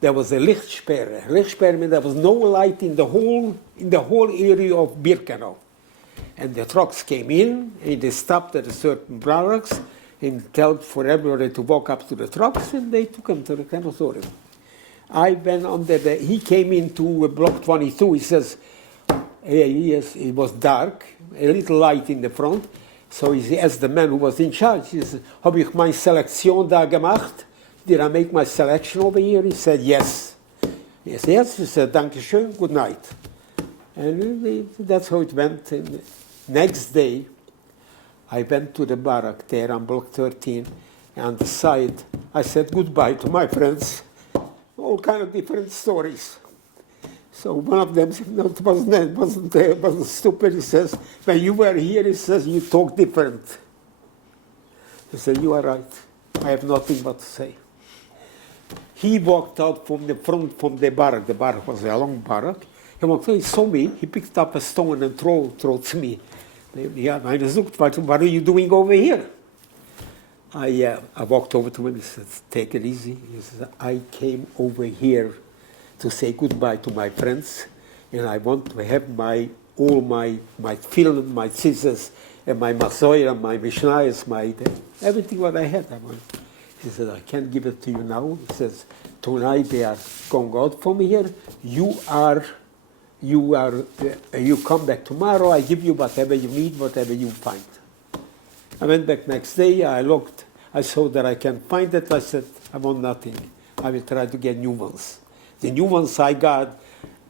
there was a Lichtsperre. Lichtsperre means there was no light in the whole area of Birkenau. And the trucks came in, and they stopped at a certain barracks, and told for everybody to walk up to the trucks, and they took him to the crematorium. I went under he came into block 22, he says, it was dark, a little light in the front, so he asked the man who was in charge, he said, habe ich meine Selektion da gemacht? Did I make my selection over here? He said, yes. Yes. He said, danke schön, good night. And that's how it went. And next day, I went to the barrack there on block 13, and on the side, I said goodbye to my friends. All kind of different stories. So one of them said, no, it wasn't stupid. He says, when you were here, he says, you talk different. He said, you are right. I have nothing but to say. He walked out from the front from the barrack. The barrack was a long barrack. He saw me. He picked up a stone and threw it to me. I looked, what are you doing over here? I walked over to him. He said, take it easy. He said, I came over here to say goodbye to my friends, and I want to have all my film, my scissors, and my masoya, my mishnayos, everything what I had. He said, I can't give it to you now. He says, tonight they are going out from here. You come back tomorrow. I give you whatever you need, whatever you find. I went back next day. I looked. I saw that I can't find it. I said, I want nothing. I will try to get new ones. The new ones I got,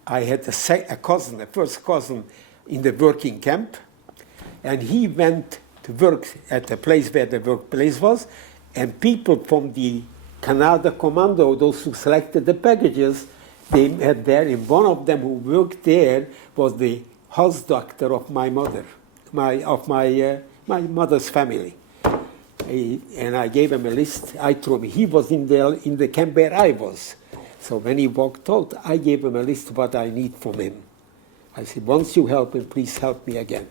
I had a first cousin in the working camp. and he went to work at the place where the workplace was, and people from the Sonderkommando, those who selected the packages, they met there, and one of them who worked there was the house doctor of my mother, my mother's family. And I gave him a list. I told him he was in the camp where I was. So when he walked out, I gave him a list of what I need from him. I said, once you help him, please help me again.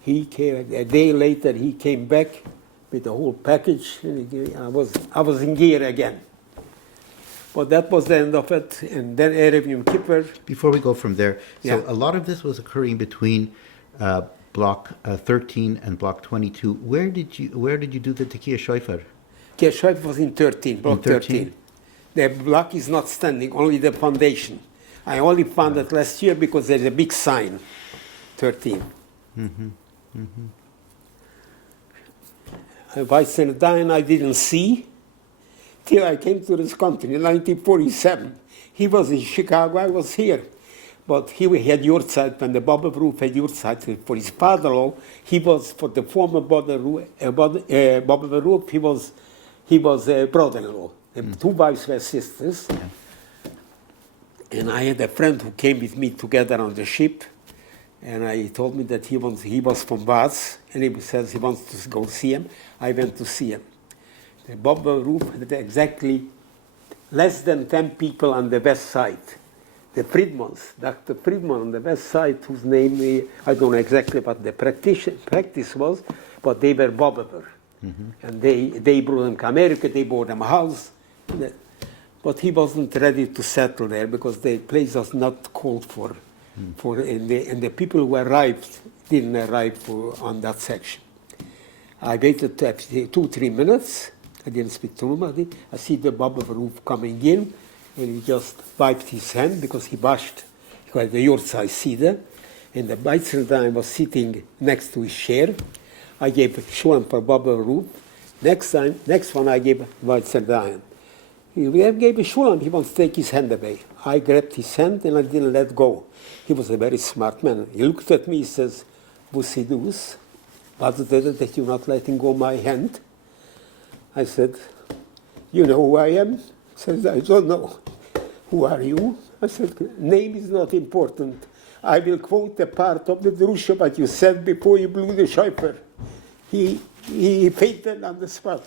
He came, a day later, he came back with the whole package, and I was in gear again. But that was the end of it, and then Erev Yom Kippur. Before we go from there, so Yeah. a lot of this was occurring between Block 13 and Block 22. Where did you do the Tekiah Shofar? Keshev was in 13, block 13. The block is not standing, only the foundation. I only found it last year because there's a big sign, 13. Weizenstein I didn't see till I came to this country in 1947. He was in Chicago, I was here. But he had Yurtzeit, when the Baba Roof had Yurtzeit for his father-in-law. He was, for the former Baba Roof, he was a brother-in-law. The two wives were sisters. And I had a friend who came with me together on the ship. And he told me that he was from Vaz, and he says he wants to go see him. I went to see him. The Baba Roof had exactly less than 10 people on the west side. The Friedmans, Dr. Friedman on the west side, whose name, I don't know exactly what the practice was, but they were Bobover. And they brought him to America, they bought him a house. But he wasn't ready to settle there because the place was not called for and the people who arrived didn't arrive on that section. I waited 2-3 minutes. I didn't speak to nobody. I see the Baba Roof coming in, and he just wiped his hand because he washed. He had the Yurtzeit Seder, and the Weizenstein was sitting next to his chair. I gave Shulam for Baba Roof. Next one I gave Weizenstein. He gave a Shulam, he wants to take his hand away. I grabbed his hand and I didn't let go. He was a very smart man. He looked at me, he says, Busidus, what is it that you're not letting go my hand? I said, you know who I am? He says, I don't know. Who are you? I said, name is not important. I will quote a part of the drusha what you said before you blew the shofar. He fainted on the spot.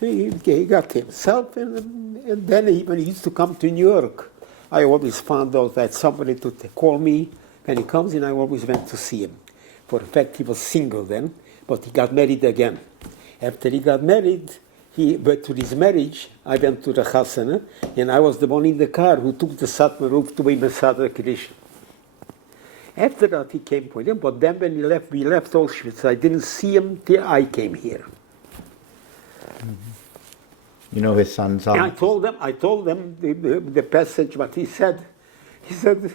He got himself, and then when he used to come to New York, I always found out that somebody to call me. When he comes in, I always went to see him. For in fact, he was single then, but he got married again. After he got married, but to his marriage, I went to the Chasana, and I was the one in the car who took the Satmar Roof to be Masada Krish. After that, he came with him, but then when we left Auschwitz, I didn't see him till I came here. You know his son's And I told them the passage, what he said. He said,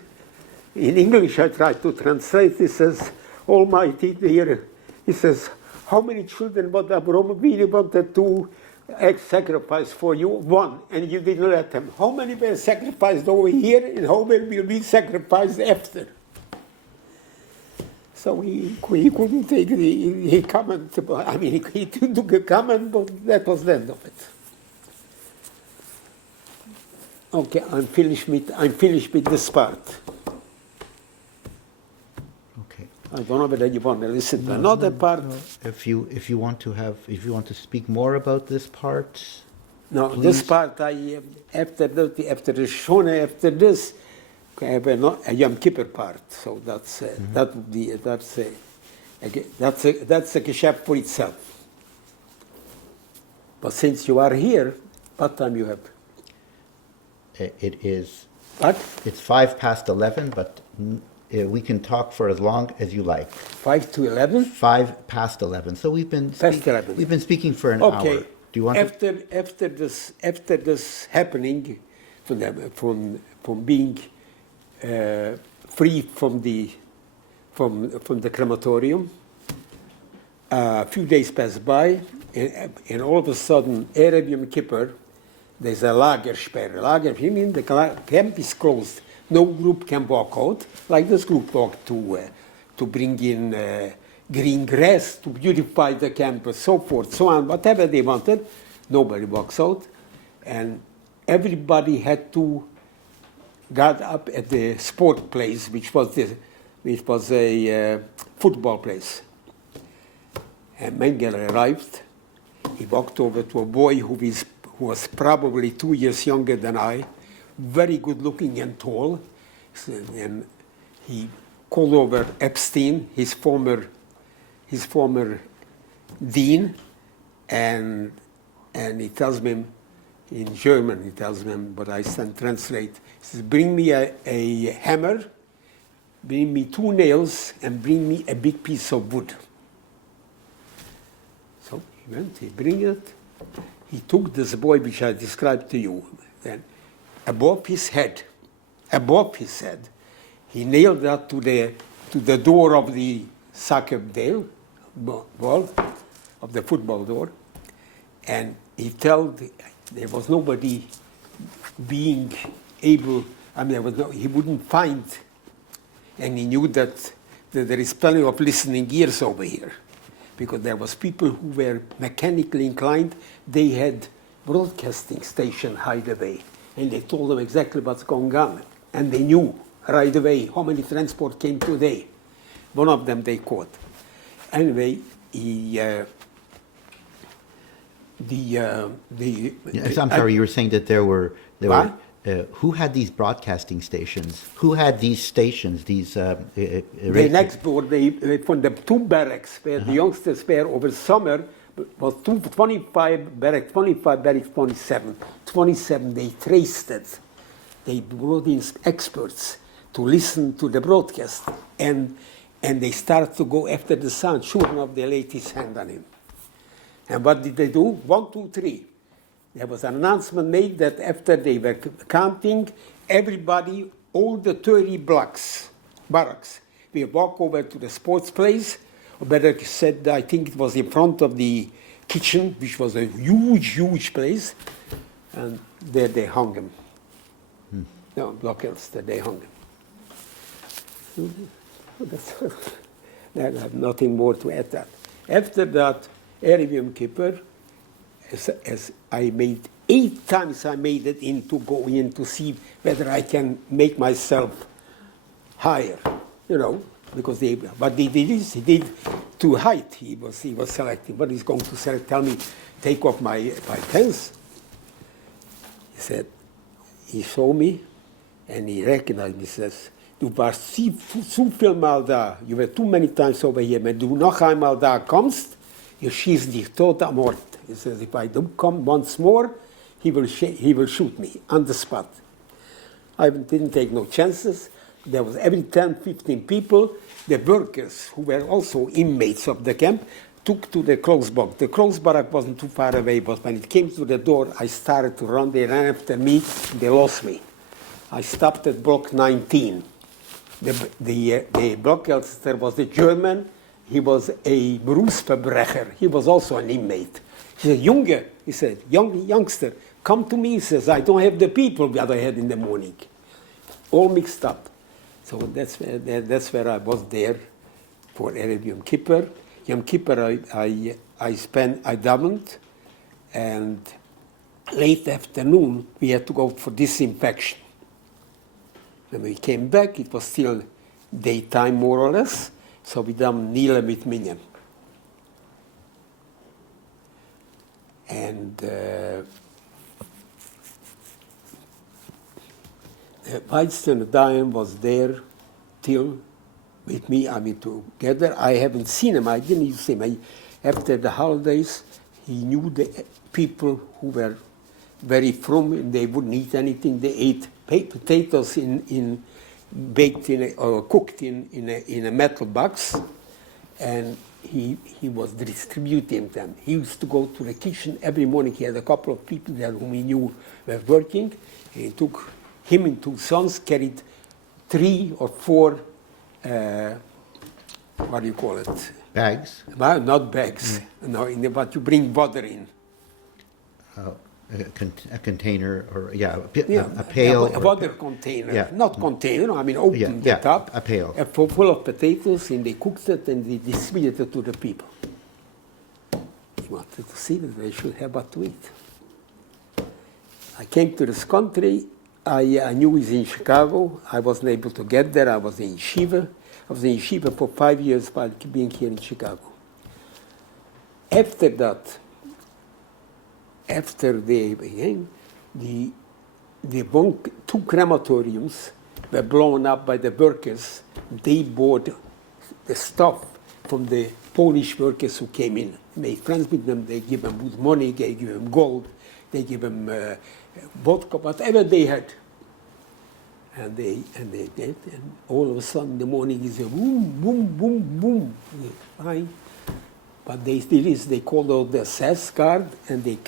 in English I tried to translate, he says, Almighty dear, he says, how many children would Abraham really wanted to sacrifice for you? One, and you didn't let them. How many were sacrificed over here, and how many will be sacrificed after? So he couldn't take the comment. I mean, he took a comment, but that was the end of it. Okay, I'm finished with this part. Okay. I don't know whether you want to listen to another part. No. If you want to speak more about this part. No, please. this part after the Shona, after this, I have a Yom Kippur part. So that's that would be that's a geschäft for itself. But since you are here, what time you have? It is. What? It's 11:05, but we can talk for as long as you like. 5 to 11. 11:05. So we've been Past 11. We've been speaking for an Okay. hour. Do you want after this happening, from being free from the crematorium, a few days pass by, and all of a sudden, Erev Yom Kippur, there's a Lagersperre. I mean the camp is closed. No group can walk out, like this group walked to to bring in green grass to beautify the campus, so forth, so on, whatever they wanted. Nobody walks out, and everybody had to got up at the sport place, which was a football place. And Mengele arrived. He walked over to a boy who was probably 2 years younger than I, very good looking and tall. And he called over Epstein, his former dean, and he tells me in German, he tells me, but I can translate. He says, bring me a hammer, bring me 2 nails, and bring me a big piece of wood. So he went, he bring it. He took this boy, which I described to you, then above his head, he nailed that to the door of the soccer ball, of the football door, and he told there was nobody being able. I mean, he wouldn't find, and he knew that there is plenty of listening ears over here, because there was people who were mechanically inclined. They had broadcasting station hideaway, and they told them exactly what's going on, and they knew right away how many transport came today. One of them they caught. Anyway, Yes, I'm sorry, you were saying that there were who had these broadcasting stations? Who had these stations? These the next door, from the 2 barracks where the youngsters were over summer was 25 barracks, 27. 27, they traced it. They brought in experts to listen to the broadcast, and they started to go after the son. Sure enough, they laid his hand on him. And what did they do? 1, 2, 3. There was an announcement made that after they were counting, everybody, all the 30 barracks, we walk over to the sports place. Or better said, I think it was in front of the kitchen, which was a huge, huge place. And there they hung him. No, blockades, there they hung him. I have nothing more to add that. After that, Erev Yom Kippur, as I made 8 times, I made it in to go in to see whether I can make myself higher, because what he did is he did to height. He was selecting. What he's going to select? Tell me, take off my pants. He said, he saw me, and he recognized me. He says, "Du warst zu viel Mal da. You were too many times over here. Wenn du noch einmal da kommst, you schießt dich tot am Ort." He says, if I don't come once more, he will shoot me on the spot. I didn't take no chances. There was every 10, 15 people. The workers, who were also inmates of the camp, took to the clothes box. The clothes barrack wasn't too far away, but when it came to the door, I started to run. They ran after me. They lost me. I stopped at block 19. The blockhelster was a German. He was a Berufsverbrecher. He was also an inmate. He said, Junge, he said, youngster, come to me. He says, I don't have the people that I had in the morning. All mixed up. So that's where I was there for Erev Yom Kippur. Yom Kippur, I davened, and late afternoon, we had to go for disinfection. When we came back, it was still daytime, more or less, so we done Nila mit Minyan. And the Weizstein Dayan was there till with me, together. I haven't seen him. I didn't see him. After the holidays, he knew the people who were very from, and they wouldn't eat anything. They ate potatoes baked or cooked in a metal box, and he was distributing them. He used to go to the kitchen every morning. He had a couple of people there whom he knew were working. He took him and 2 sons, carried 3 or 4, what do you call it? Bags? Well, not bags. No, but you bring water in. Oh. a container or a pail. A water container, Yeah. not container. I mean, open the top, a pail. Full of potatoes, and they cooked it and they distributed it to the people. They wanted to see that they should have what to eat. I came to this country. I knew he's in Chicago. I wasn't able to get there. I was in yeshiva. I was in yeshiva for 5 years while being here in Chicago. After that, after the two crematoriums were blown up by the workers. They bought the stuff from the Polish workers who came in, made friends with them. They give them good money, they give them gold, they give them vodka, whatever they had. And they did, and all of a sudden in the morning is a boom, boom, boom, boom. Fine. But they did is they called out the SS guard and they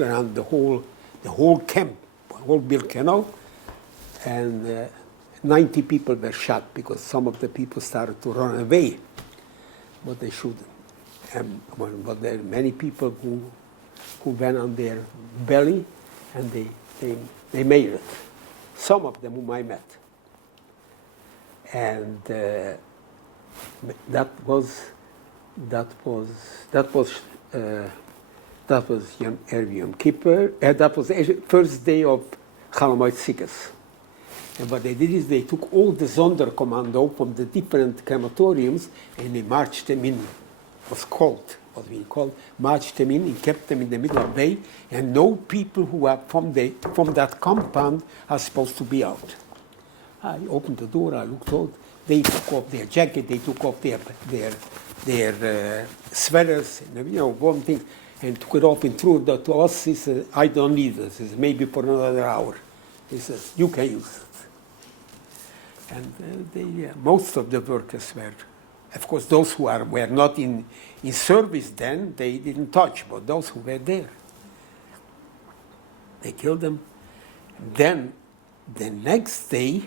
around the whole camp, the whole Birkenau, and 90 people were shot because some of the people started to run away, but they shouldn't. But there are many people who went on their belly, and they made it. Some of them whom I met, and that was Yom Kippur. That was the first day of Chalamoid Sikas. And what they did is they took all the Sonderkommando from the different crematoriums and they marched them in. It was cold, what we call, marched them in and kept them in the middle of the day. And no people who are from that compound are supposed to be out. I opened the door, I looked out. They took off their jacket, they took off their sweaters, and, warm things, and took it off and threw it to us. He said, I don't need this. He said, maybe for another hour. He says, you can use it. And most of the workers were, of course, those who were not in service then, they didn't touch, but those who were there, they killed them. Then, the next day,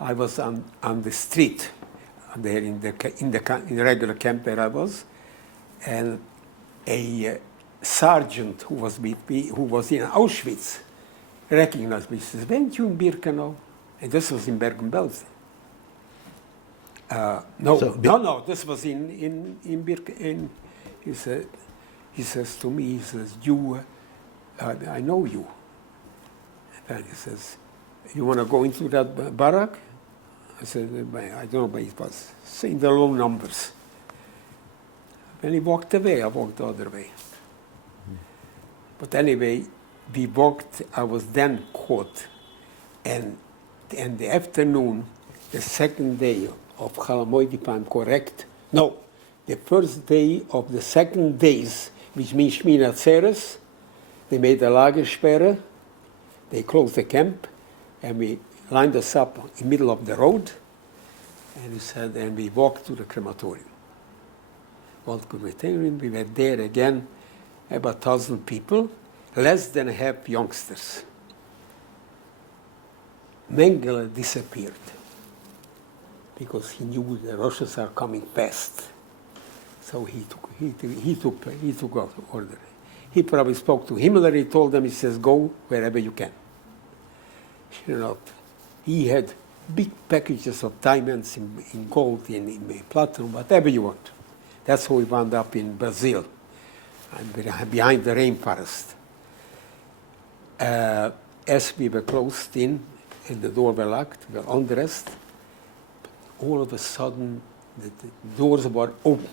I was on the street there in the regular camp where I was, and a sergeant who was with me, who was in Auschwitz, recognized me. He says, "Weren't you in Birkenau?" And this was in Bergen-Belsen. No, this was in Birkenau. He says to me, he says, I know you. And he says, you want to go into that barrack? I said, I don't know, but it was in the low numbers. When he walked away, I walked the other way. But anyway, we walked, I was then caught. And the afternoon, the second day of Chalamoid, if I'm correct, no, the first day of the second days, which means Shmini Atzeres, they made a Lagersperre, they closed the camp, and we lined us up in the middle of the road, and he said, and we walked to the crematorium. We were there again, about 1,000 people, less than half youngsters. Mengele disappeared because he knew the Russians are coming fast. So he took order. He probably spoke to Himmler. He told them, he says, go wherever you can. Sure enough, he had big packages of diamonds in gold, in platinum, whatever you want. That's how we wound up in Brazil, behind the rainforest. As we were closed in, and the door were locked, we were undressed, all of a sudden the doors were opened.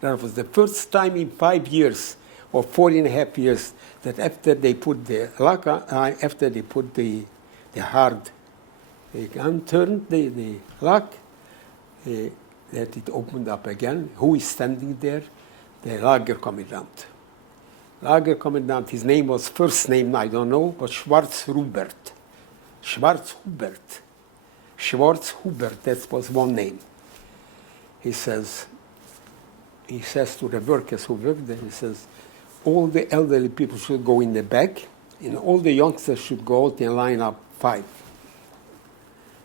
That was the first time in 5 years, or 4.5 years, that after they put the lock on, after they put the hard, they unturned the lock, that it opened up again. Who is standing there? The Lagerkommandant. Lagerkommandant, his name was, first name I don't know, but Schwarzhubert, that was one name. He says to the workers who worked there, he says, all the elderly people should go in the back, and all the youngsters should go out and line up 5. It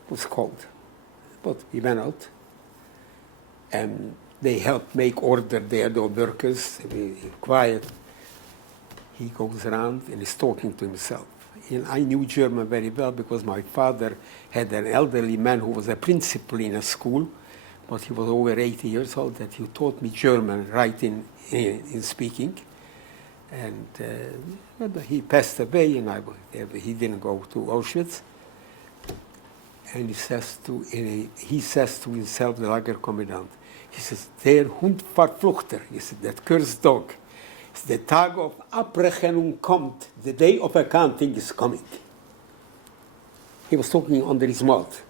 was cold. But we went out, and they helped make order there, the workers, quiet. he goes around and is talking to himself. And I knew German very well because my father had an elderly man who was a principal in a school, but he was over 80 years old, that he taught me German right in speaking. And he passed away, and he didn't go to Auschwitz. And he says to himself, the Lagerkommandant, he says, der Hund verfluchter, he said, that cursed dog, the Tag of Abrechnung kommt, the day of accounting is coming. He was talking under his mouth.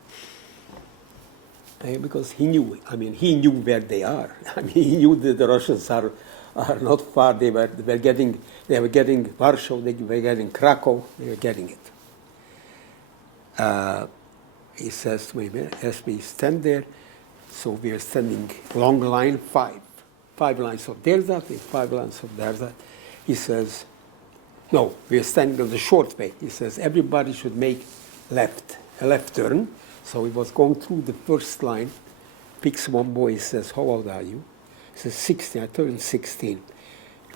Because he knew where they are. He knew that the Russians are not far. They were getting Warsaw, they were getting Krakow, they were getting it. He says to me, as we stand there, so we are standing long line, five lines of Derzat and 5 lines of Derzat. He says, no, we are standing on the short way. He says, everybody should make a left turn. So he was going through the first line, picks one boy, he says, how old are you? He says, 16, I turned 16.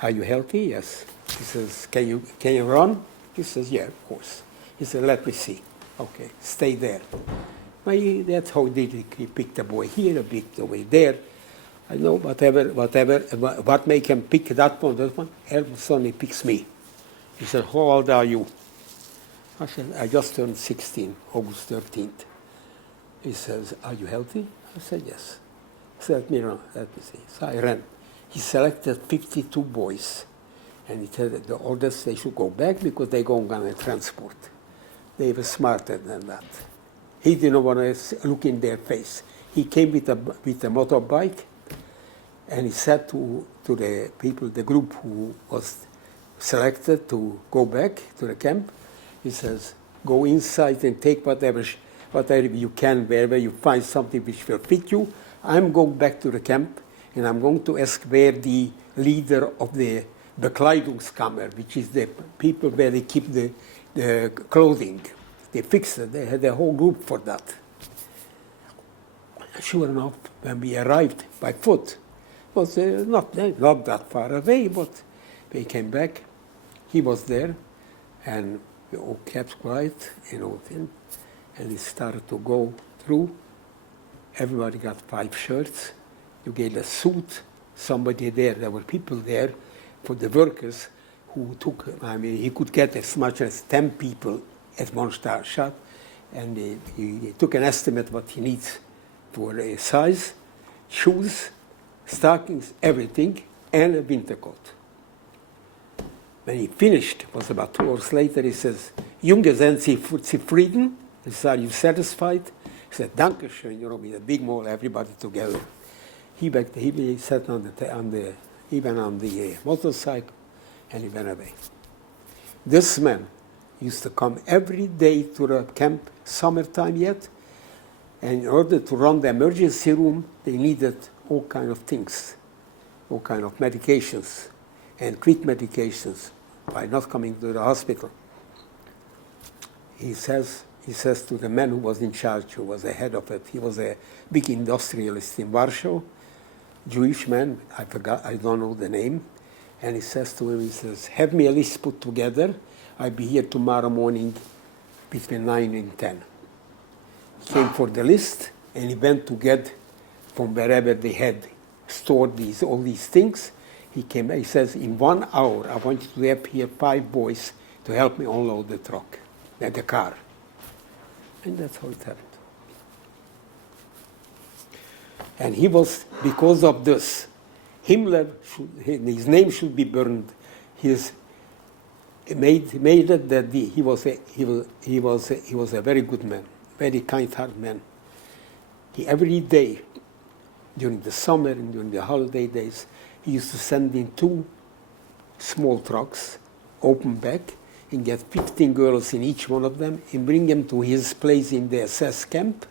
Are you healthy? Yes. He says, can you run? He says, yeah, of course. He said, let me see. Okay, stay there. That's how he did it. He picked a boy here, he picked a boy there. I know what make him pick that one, suddenly picks me. He said, how old are you? I said, I just turned 16, August 13th. He says, are you healthy? I said, yes. He said, let me see. So I ran. He selected 52 boys. And he said that the oldest, they should go back because they go on a transport. They were smarter than that. He didn't want to look in their face. He came with a motorbike, and he said to the people, the group who was selected to go back to the camp, he says, go inside and take whatever you can, wherever you find something which will fit you. I'm going back to the camp, and I'm going to ask where the leader of the Bekleidungskammer, which is the people where they keep the clothing. They fixed it. They had a whole group for that. Sure enough, when we arrived by foot, it was not that far away, but we came back. He was there, and we all kept quiet, and it started to go through. Everybody got 5 shirts. You get a suit. Somebody there were people there for the workers who took, he could get as much as 10 people at one shot, and he took an estimate what he needs for a size, shoes, stockings, everything, and a winter coat. When he finished, it was about 2 hours later, he says, Junge, sind Sie zufrieden? He said, are you satisfied? He said, Danke schön, with a big mole, everybody together. He sat he went on the motorcycle, and he went away. This man used to come every day to the camp, summertime yet, and in order to run the emergency room, they needed all kind of things, all kind of medications, and quick medications by not coming to the hospital. He says to the man who was in charge, who was the head of it, he was a big industrialist in Warsaw, Jewish man, I don't know the name, and he says to him, he says, have me a list put together, I'll be here tomorrow morning between 9 and 10. He came for the list, and he went to get from wherever they had stored all these things. He came, he says, in 1 hour, I want you to have here 5 boys to help me unload the truck, the car. And that's how it happened. And he was, because of this, Himmler, his name should be burned. His made it that he was a very good man, very kind-hearted man. He every day, during the summer and during the holiday days, he used to send in 2 small trucks, open back, and get 15 girls in each one of them, and bring them to his place in the SS camp,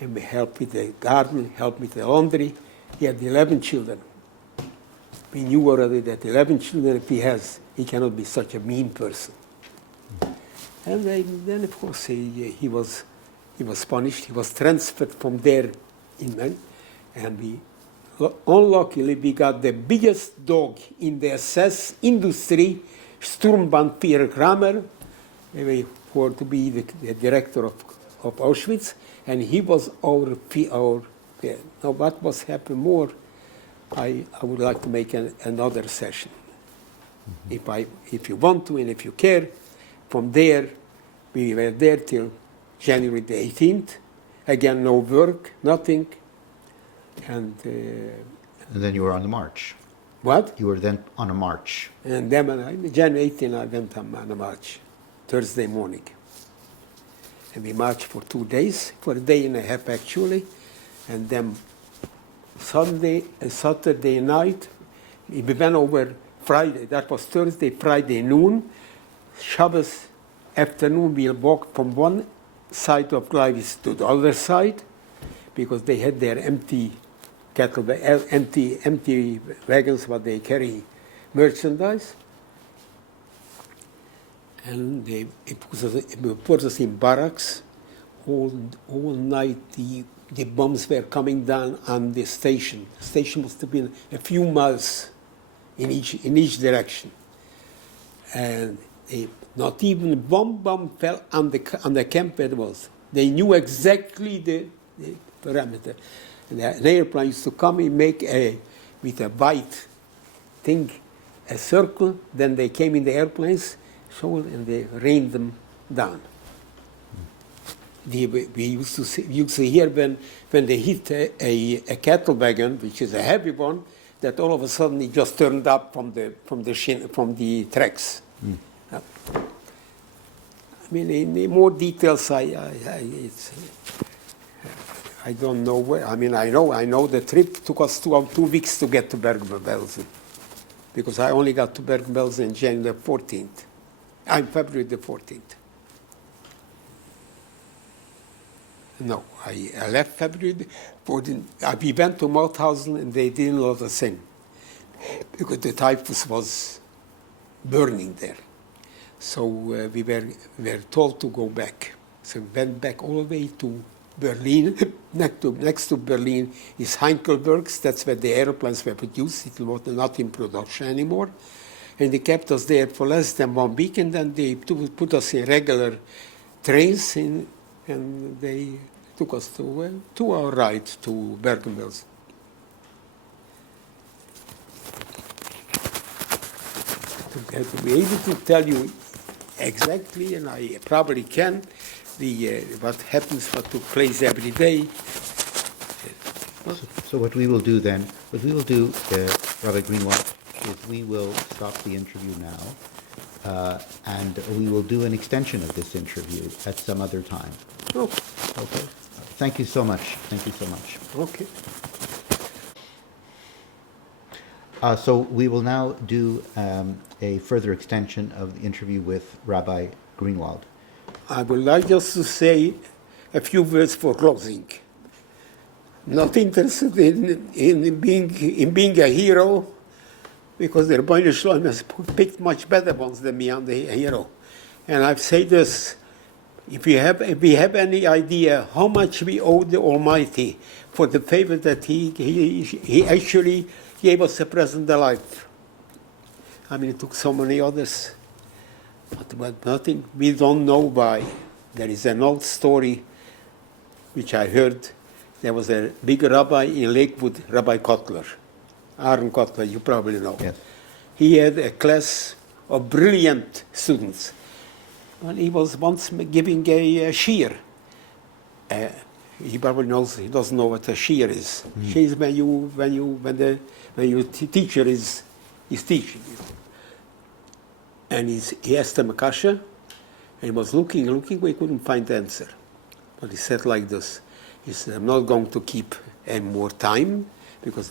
and we help with the garden, help with the laundry. He had 11 children. We knew already that 11 children, if he has, he cannot be such a mean person. And then of course, he was punished. He was transferred from there in, and unluckily, we got the biggest dog in the SS industry Sturmbannführer Kramer for to be the director of Auschwitz, and he was our now what was happening more, I would like to make another session. If you want to and if you care. From there, we were there till January the 18th. Again, no work, nothing. And then you were on the march. what? You were then on a march. And then January 18th, I went on a march, Thursday morning. And we marched for 2 days, for a day and a half actually. And then Saturday night, we went over Friday. That was Thursday, Friday noon. Shabbos afternoon, we'll walk from one side of Gleiwitz to the other side, because they had their empty empty wagons where they carry merchandise. And they put us in barracks. All night the bombs were coming down on the station. The station must have been a few miles in each direction. And not even one bomb fell on the camp where it was. They knew exactly the parameter. And an airplane used to come and make with a white thing, a circle. Then they came in the airplanes, and they rained them down. We used to hear when they hit a cattle wagon, which is a heavy one, that all of a sudden it just turned up from the tracks. I mean, in more details, I don't know where. I mean, I know the trip took us 2 weeks to get to Bergen-Belsen, because I only got to Bergen-Belsen in January 14th. I'm February the 14th. No, I left February 14th. We went to Mauthausen and they didn't let us in, because the typhus was burning there. So we were told to go back. So we went back all the way to Berlin. Next to Berlin is Heinkelbergs. That's where the airplanes were produced. It was not in production anymore. And they kept us there for less than 1 week, and then they put us in regular trains, and they took us to a 2-hour ride to Bergen-Belsen. To be able to tell you exactly, and I probably can, what happens, what took place every day. So what we will do, Rabbi Greenwald, is we will stop the interview now, and we will do an extension of this interview at some other time. Oh. Okay. Thank you so much. Thank you so much. Okay. So we will now do a further extension of the interview with Rabbi Greenwald. I would like just to say a few words for closing. Not interested in being a hero, because the Rebbeinu Shalom has picked much better ones than me on the hero. And I've said this: if we have any idea how much we owe the Almighty for the favor that He actually gave us a present life. I mean, it took so many others, but nothing. We don't know why. There is an old story which I heard. There was a big rabbi in Lakewood, Rabbi Kotler, Aaron Kotler, you probably know. Yes. He had a class of brilliant students. Well, he was once giving a shiur. He probably knows. He doesn't know what a shiur is. Shiur is when your teacher is teaching you. And he asked him a kasha, and he was looking, but he couldn't find the answer. But he said like this: he said, "I'm not going to keep any more time, because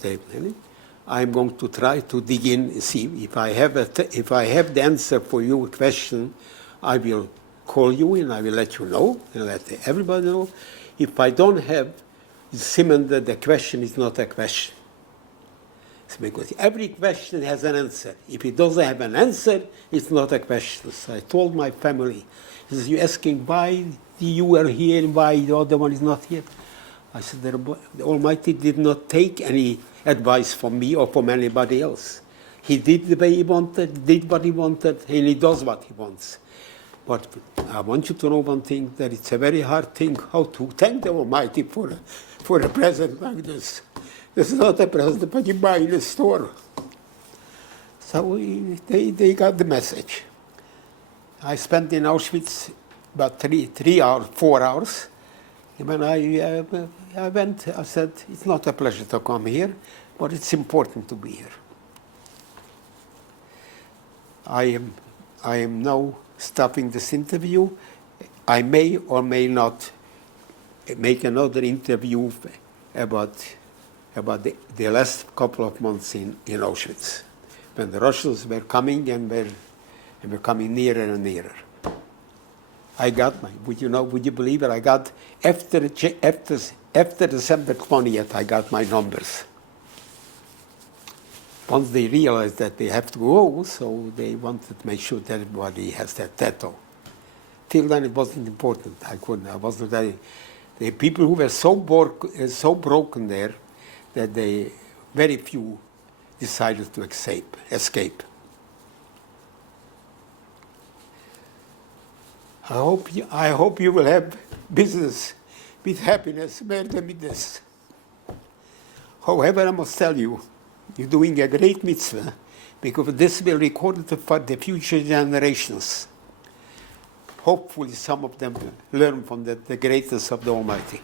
I'm going to try to dig in and see if I have the answer for your question. I will call you and I will let you know and let everybody know. If I don't have, Simon, that the question is not a question. It's because every question has an answer. If it doesn't have an answer, it's not a question." So I told my family, he says, "You're asking why you are here and why the other one is not here?" I said, the Almighty did not take any advice from me or from anybody else. He did the way he wanted, did what he wanted, and he does what he wants. But I want you to know one thing, that it's a very hard thing how to thank the Almighty for a present like this. This is not a present, but you buy in a store. So they got the message. I spent in Auschwitz about 4 hours. And when I went, I said, it's not a pleasure to come here, but it's important to be here. I am now stopping this interview. I may or may not make another interview about the last couple of months in Auschwitz, when the Russians were coming and were coming nearer and nearer. I got would you believe it? I got, after December 20th, I got my numbers. Once they realized that they have to go, so they wanted to make sure that everybody has their tattoo. Till then, it wasn't important. I wasn't ready. The people who were so broken there that very few decided to escape. I hope you will have business with happiness more than with this. However, I must tell you, you're doing a great mitzvah, because this will record it for the future generations. Hopefully some of them learn from the greatness of the Almighty.